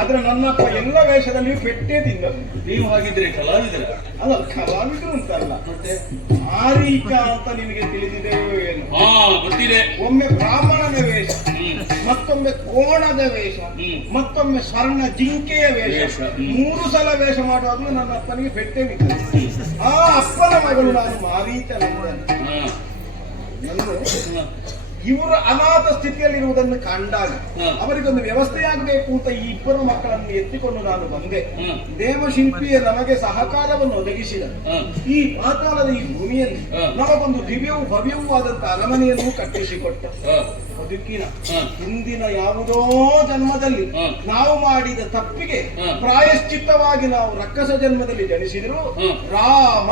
ಆದ್ರೆ ನನ್ನಪ್ಪ ಎಲ್ಲ ವೇಷದಲ್ಲಿಯೂ ಪೆಟ್ಟೆ ತಿನ್ನದು. ನೀವು ಹಾಗಿದ್ರೆ ಕಲಾವಿದರ? ಅಲ್ಲ, ಕಲಾವಿದರು ಅಂತಲ್ಲ, ಆರೀಕ ಅಂತ ನಿಮಗೆ ತಿಳಿದಿದೆಯೋ ಏನು? ಗೊತ್ತಿದೆ. ಒಮ್ಮೆ ಬ್ರಾಹ್ಮಣನ ವೇಷ, ಮತ್ತೊಮ್ಮೆ ಕೋಣದ ವೇಷ, ಮತ್ತೊಮ್ಮೆ ಸ್ವರ್ಣ ಜಿಂಕೆಯ ವೇಷ. 3 ಸಲ ವೇಷ ಮಾಡುವಾಗಲೂ ನನ್ನ ಅಪ್ಪನಿಗೆ ಪೆಟ್ಟೆ ಬಿತ್ತು. ಆ ಅಪ್ಪನ ಮಗಳು ನಾನು ಮಾರೀಚ ನಂದನ್. ಇವರು ಅನಾಥ ಸ್ಥಿತಿಯಲ್ಲಿರುವುದನ್ನು ಕಂಡಾಗ ಹ್ಮ್. ಅವರಿಗೊಂದು ವ್ಯವಸ್ಥೆಯಾಗಬೇಕು ಅಂತ ಈ ಇಬ್ಬರು ಮಕ್ಕಳನ್ನು ಎತ್ತಿಕೊಂಡು ನಾನು ಬಂದೆ. ಹ್ಮ್. ದೇವಶಿಲ್ಪಿಯ ನಮಗೆ ಸಹಕಾರವನ್ನು ಒದಗಿಸಿದ ಹ್ಮ್. ಈ ಪಾತಾಳದ ಈ ಭೂಮಿಯಲ್ಲಿ ಹ್ಮ್. ನಮಗೊಂದು ದಿವ್ಯವೂ ಭವ್ಯವೂ ಆದಂತಹ ಅರಮನೆಯನ್ನು ಕಟ್ಟಿಸಿಕೊಟ್ಟ. ಹ. ಬದುಕಿನ ಹ್ಮ್. ಹಿಂದಿನ ಯಾವುದೋ ಜನ್ಮದಲ್ಲಿ ಹ್ಮ್. ನಾವು ಮಾಡಿದ ತಪ್ಪಿಗೆ ಹ್ಮ್. ಪ್ರಾಯಶ್ಚಿತ್ತವಾಗಿ ನಾವು ರಕ್ಕಸ ಜನ್ಮದಲ್ಲಿ ಜನಿಸಿದ್ರು ಹ್ಮ್. ರಾಮ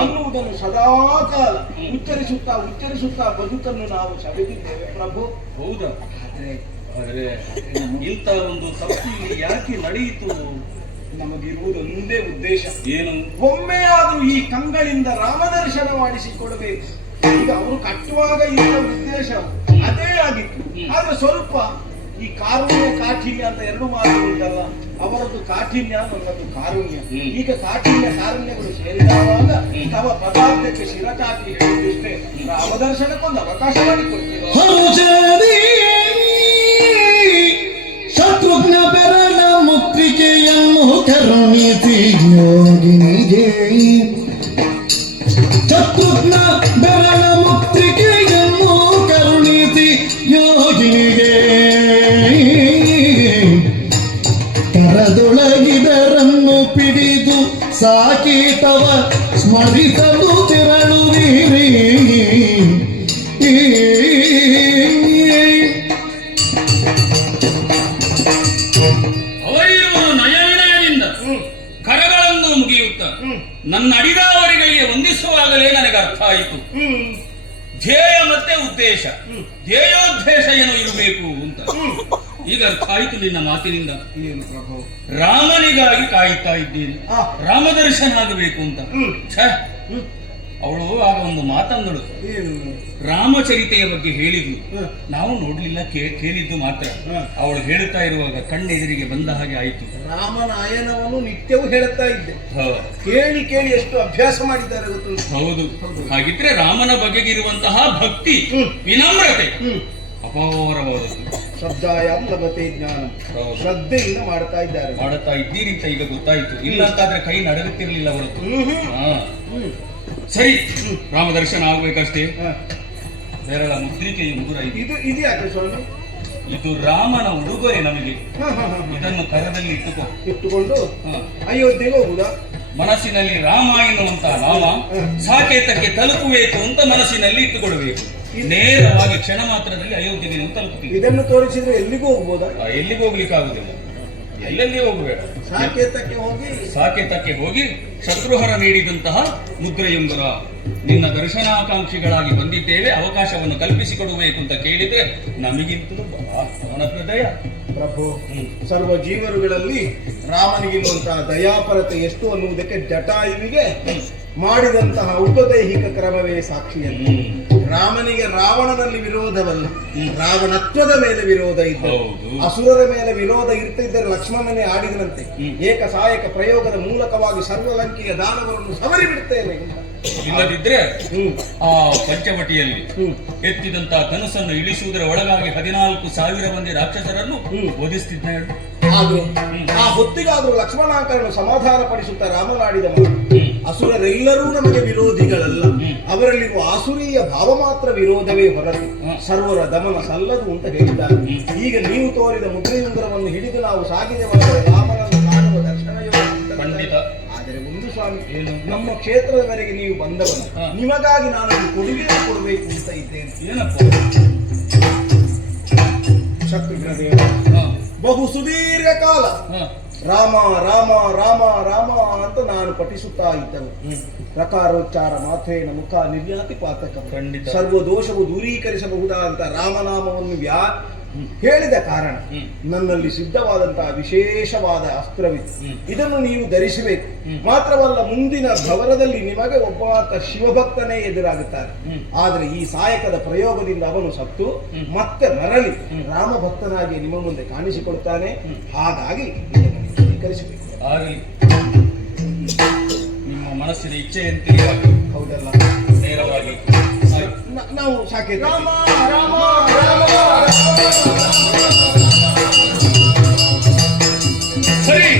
ಅನ್ನುವುದನ್ನು ಸದಾಕಾಲ ಉಚ್ಚರಿಸುತ್ತಾ ಬದುಕನ್ನು ನಾವು ಸವೆದಿದ್ದೇವೆ ಪ್ರಭು. ಹೌದಾ? ಆದ್ರೆ ಆದ್ರೆ ಇಂಥ ಒಂದು ತಪ್ಪು ಇಲ್ಲಿ ಯಾಕೆ ನಡೆಯಿತು? ನಮಗಿರುವುದೊಂದೇ ಉದ್ದೇಶ, ಏನು? ಒಮ್ಮೆಯಾದ್ರೂ ಈ ಕಂಗಳಿಂದ ರಾಮದರ್ಶನ ಮಾಡಿಸಿಕೊಡಬೇಕು. ಈಗ ಅವರು ಕಟ್ಟುವಾಗ ಇರುವ ಉದ್ದೇಶ ಅದೇ ಆಗಿತ್ತು. ಆದ್ರೆ ಸ್ವಲ್ಪ ಈ ಕಾರುಣ್ಯ ಕಾಠಿಣ್ಯ ಅಂತ ಎರಡು ಮಾತು ಉಂಟಲ್ಲ, ಅವರದ್ದು ಕಾಠಿಣ್ಯ ನನ್ನದು ಕಾರುಣ್ಯ. ಈಗ ಕಾಠಿಣ್ಯ ಕಾರುಣ್ಯಗಳು ಸೇರಿದಾಗ ತವ ಪದಾರ್ಥಕ್ಕೆ ಶಿರಚಾಚಿ ಹೇಳಿದಷ್ಟೇ ರಾಮದರ್ಶನಕ್ಕೊಂದು ಅವಕಾಶ ಮಾಡಿಕೊಡ್ತೇವೆ. ಶತ್ರುಘ್ನ ಬೆರಳ ಮುಕ್ತಿಕೆಯನ್ನು ಕರುಣಿಸಿ ಯೋಗಿನಿಗೆ, ಶತ್ರುಘ್ನ ಬೆರಳ ಮುಕ್ತಿಕೆಯನ್ನು ಕರುಣಿಸಿ ಯೋಗಿನಿಗೆ, ಕರದೊಳಗಿದರನ್ನು ಪಿಡಿದು ಸಾಕೀತವ ಸ್ಮರಿಸಲು ತೆರಳುವಿರಿ. ಅವರಿರುವರು ನಯನದಿಂದ ಕರಗಳನ್ನು ಮುಗಿಯುತ್ತ ನನ್ನ ಅಡಿದಾವರಿಗಳಿಗೆ ವಂದಿಸುವಾಗಲೇ ನನಗೆ ಅರ್ಥ ಆಯಿತು. ಧ್ಯೇಯ ಮತ್ತೆ ಉದ್ದೇಶ, ಧ್ಯೇಯೋದ್ದೇಶ ಏನೋ ಇರಬೇಕು ಅಂತ ಈಗ ಅರ್ಥ ಆಯಿತು ನಿನ್ನ ಮಾತಿನಿಂದ. ಏನು ಪ್ರಭು? ರಾಮನಿಗಾಗಿ ಕಾಯುತ್ತಾ ಇದ್ದೀನಿ, ರಾಮದರ್ಶನ ಆಗಬೇಕು ಅಂತ. ಛೆ, ಅವಳು ಆಗ ಒಂದು ಮಾತಂದಳು, ಏನು? ರಾಮಚರಿತೆಯ ಬಗ್ಗೆ ಹೇಳಿದ್ಲು. ನಾವು ನೋಡ್ಲಿಲ್ಲ, ಕೇಳಿದ್ದು ಮಾತ್ರ. ಅವಳು ಹೇಳುತ್ತಾ ಇರುವಾಗ ಕಣ್ಣೆದುರಿಗೆ ಬಂದ ಹಾಗೆ ಆಯಿತು. ರಾಮನ ಆಯನವನ್ನು ನಿತ್ಯವೂ ಹೇಳುತ್ತಾ ಇದ್ದೆ, ಕೇಳಿ ಕೇಳಿ ಎಷ್ಟು ಅಭ್ಯಾಸ ಮಾಡಿದ್ದಾರೆ ಗೊತ್ತುಂಟು. ಹೌದು. ಹಾಗಿದ್ರೆ ರಾಮನ ಬಗೆಗಿರುವಂತಹ ಭಕ್ತಿ, ವಿನಮ್ರತೆ ಅಪಾರವಾದದ್ದು. ಶ್ರದ್ಧಾಯಾಮ್ ಲಭತೆ ಜ್ಞಾನ, ಶ್ರದ್ಧೆಯಿಂದ ಮಾಡ್ತಾ ಇದ್ದಾರೆ. ಮಾಡುತ್ತಾ ಇದ್ದೀರಿ ಅಂತ ಈಗ ಗೊತ್ತಾಯ್ತು. ಇಲ್ಲ ಅಂತಾದ್ರೆ ಕೈ ನಡಗುತ್ತಿರ್ಲಿಲ್ಲ ಹೊರತು. ಹಾ, ಸರಿ, ರಾಮದರ್ಶನ ಆಗ್ಬೇಕಷ್ಟೇ. ಬೆರಳ ಮುದ್ರಿಕೆಯ ಉಂಗುರ ಇದು ಇದು ಯಾಕೆ ಸ್ವಾಮಿ? ಇದು ರಾಮನ ಉಡುಗೊರೆ ನಮಗೆ. ಇದನ್ನು ಕರದಲ್ಲಿ ಇಟ್ಟುಕೊಂಡು ಅಯೋಧ್ಯೆಗೆ ಹೋಗುದಾ? ಮನಸ್ಸಿನಲ್ಲಿ ರಾಮ ಎನ್ನುವಂತ ನಾಮ ಸಾಕೇತಕ್ಕೆ ತಲುಪಬೇಕು ಅಂತ ಮನಸ್ಸಿನಲ್ಲಿ ಇಟ್ಟುಕೊಳ್ಬೇಕು. ನೇರವಾಗಿ ಕ್ಷಣ ಮಾತ್ರದಲ್ಲಿ ಅಯೋಧ್ಯೆಗೆ ನೀವು ತಲುಪುತ್ತೀವಿ. ಇದನ್ನು ತೋರಿಸಿದ್ರೆ ಎಲ್ಲಿಗೂ ಹೋಗ್ಬೋದಾ? ಎಲ್ಲಿಗೂ ಹೋಗ್ಲಿಕ್ಕೆ ಆಗುದಿಲ್ಲ, ಎಲ್ಲೆಲ್ಲಿ ಹೋಗಬೇಡ. ಸಾಕೇತಕ್ಕೆ ಹೋಗಿ ಶತ್ರುಹರ ನೀಡಿದಂತಹ ಮುದ್ರೆಯುಂಗುರ, ನಿನ್ನ ದರ್ಶನಾಕಾಂಕ್ಷಿಗಳಾಗಿ ಬಂದಿದ್ದೇವೆ, ಅವಕಾಶವನ್ನು ಕಲ್ಪಿಸಿಕೊಡಬೇಕು ಅಂತ ಕೇಳಿದ್ರೆ ನಮಗಿಂತಲೂ ಅವನ ಹೃದಯ. ಪ್ರಭು, ಸರ್ವ ಜೀವರುಗಳಲ್ಲಿ ರಾಮನಿಗಿರುವಂತಹ ದಯಾಪರತೆ ಎಷ್ಟು ಅನ್ನುವುದಕ್ಕೆ ಜಟಾಯುವಿಗೆ ಮಾಡಿದಂತಹ ಉಪದೈಹಿಕ ಕ್ರಮವೇ ಸಾಕ್ಷಿಯಲ್ಲಿ. ರಾಮನಿಗೆ ರಾವಣನಲ್ಲಿ ವಿರೋಧವಲ್ಲ, ರಾವಣತ್ವದ ಮೇಲೆ ವಿರೋಧ ಇದ್ದ, ಅಸುರರ ಮೇಲೆ ವಿರೋಧ ಇರ್ತಿದ್ದರೆ ಲಕ್ಷ್ಮಣನೇ ಆಡಿದನಂತೆ, ಏಕ ಸಹಾಯಕ ಪ್ರಯೋಗದ ಮೂಲಕವಾಗಿ ಸರ್ವಲಂಕೆಯ ದಾನವರನ್ನು ಸವರಿ ಬಿಡುತ್ತೇನೆ. ಇಲ್ಲದಿದ್ರೆ ಆ ಪಂಚವಟಿಯಲ್ಲಿ ಎತ್ತಿದಂತಹ ಕನಸನ್ನು ಇಳಿಸುವುದರ ಒಳಗಾಗಿ 14,000 ಮಂದಿ ರಾಕ್ಷಸರನ್ನು ವಧಿಸುತ್ತಿದ್ದ. ಆದ್ರೂ ಆ ಹೊತ್ತಿಗಾದ್ರೂ ಲಕ್ಷ್ಮಣಾಕರನ್ನು ಸಮಾಧಾನ ಪಡಿಸುತ್ತಾ ರಾಮನಾಡಿದ ಮಾತು, ಅಸುರರೆಲ್ಲರೂ ನಮಗೆ ವಿರೋಧಿಗಳಲ್ಲ, ಅವರಲ್ಲಿರುವ ಆಸುರೀಯ ಭಾವ ಮಾತ್ರ ವಿರೋಧವೇ ಹೊರತು ಸರ್ವರ ದಮನ ಸಲ್ಲದು ಅಂತ ಹೇಳಿದ್ದಾರೆ. ಈಗ ನೀವು ತೋರಿದ ಮುದ್ರೆಯುಂಗರವನ್ನು ಹಿಡಿದು ನಾವು ಸಾಗಿದೆ ರಾಮನನ್ನು ಕಾಣುವ ದರ್ಶನ ಖಂಡಿತ. ಆದರೆ ಒಂದು ಸ್ವಾಮಿ, ನಮ್ಮ ಕ್ಷೇತ್ರದವರೆಗೆ ನೀವು ಬಂದವನು, ನಿಮಗಾಗಿ ನಾನು ಕೊಡುಗೆ ಕೊಡಬೇಕು ಅಂತ ಇದ್ದೇನೆ. ಏನಪ್ಪ? ಶತ್ರುಘ್ನ ದೇವ ಬಹು ಸುದೀರ್ಘ ಕಾಲ ರಾಮ ರಾಮ ರಾಮ ರಾಮ ಅಂತ ನಾನು ಪಠಿಸುತ್ತಾ ಇದ್ದವು. ಪ್ರಕಾರೋಚ್ಚಾರ ಮಾತ್ರೇನ ಮುಖ ನಿರ್ಯಾತಿ ಪಾತಕ, ಸರ್ವ ದೋಷವು ದೂರೀಕರಿಸಬಹುದಾದಂತ ರಾಮನಾಮವನ್ನು ಹೇಳಿದ ಕಾರಣ ನನ್ನಲ್ಲಿ ಸಿದ್ಧವಾದಂತಹ ವಿಶೇಷವಾದ ಅಸ್ತ್ರವಿದೆ. ಇದನ್ನು ನೀವು ಧರಿಸಬೇಕು. ಮಾತ್ರವಲ್ಲ, ಮುಂದಿನ ಭವನದಲ್ಲಿ ನಿಮಗೆ ಒಬ್ಬ ಶಿವಭಕ್ತನೇ ಎದುರಾಗುತ್ತಾರೆ. ಆದರೆ ಈ ಸಾಯಕದ ಪ್ರಯೋಗದಿಂದ ಅವನು ಸತ್ತು ಮತ್ತೆ ಮರಳಿ ರಾಮ ಭಕ್ತನಾಗಿ ನಿಮ್ಮ ಮುಂದೆ ಕಾಣಿಸಿಕೊಡುತ್ತಾನೆ. ಹಾಗಾಗಿ ಸ್ವೀಕರಿಸಬೇಕು. ನಿಮ್ಮ ಮನಸ್ಸಿನ ಇಚ್ಛೆಯಂತೆ ಹೌದಲ್ಲ? ನೇರವಾಗಿ ನಾವು ಸಾಕೇತ ಸರಿ.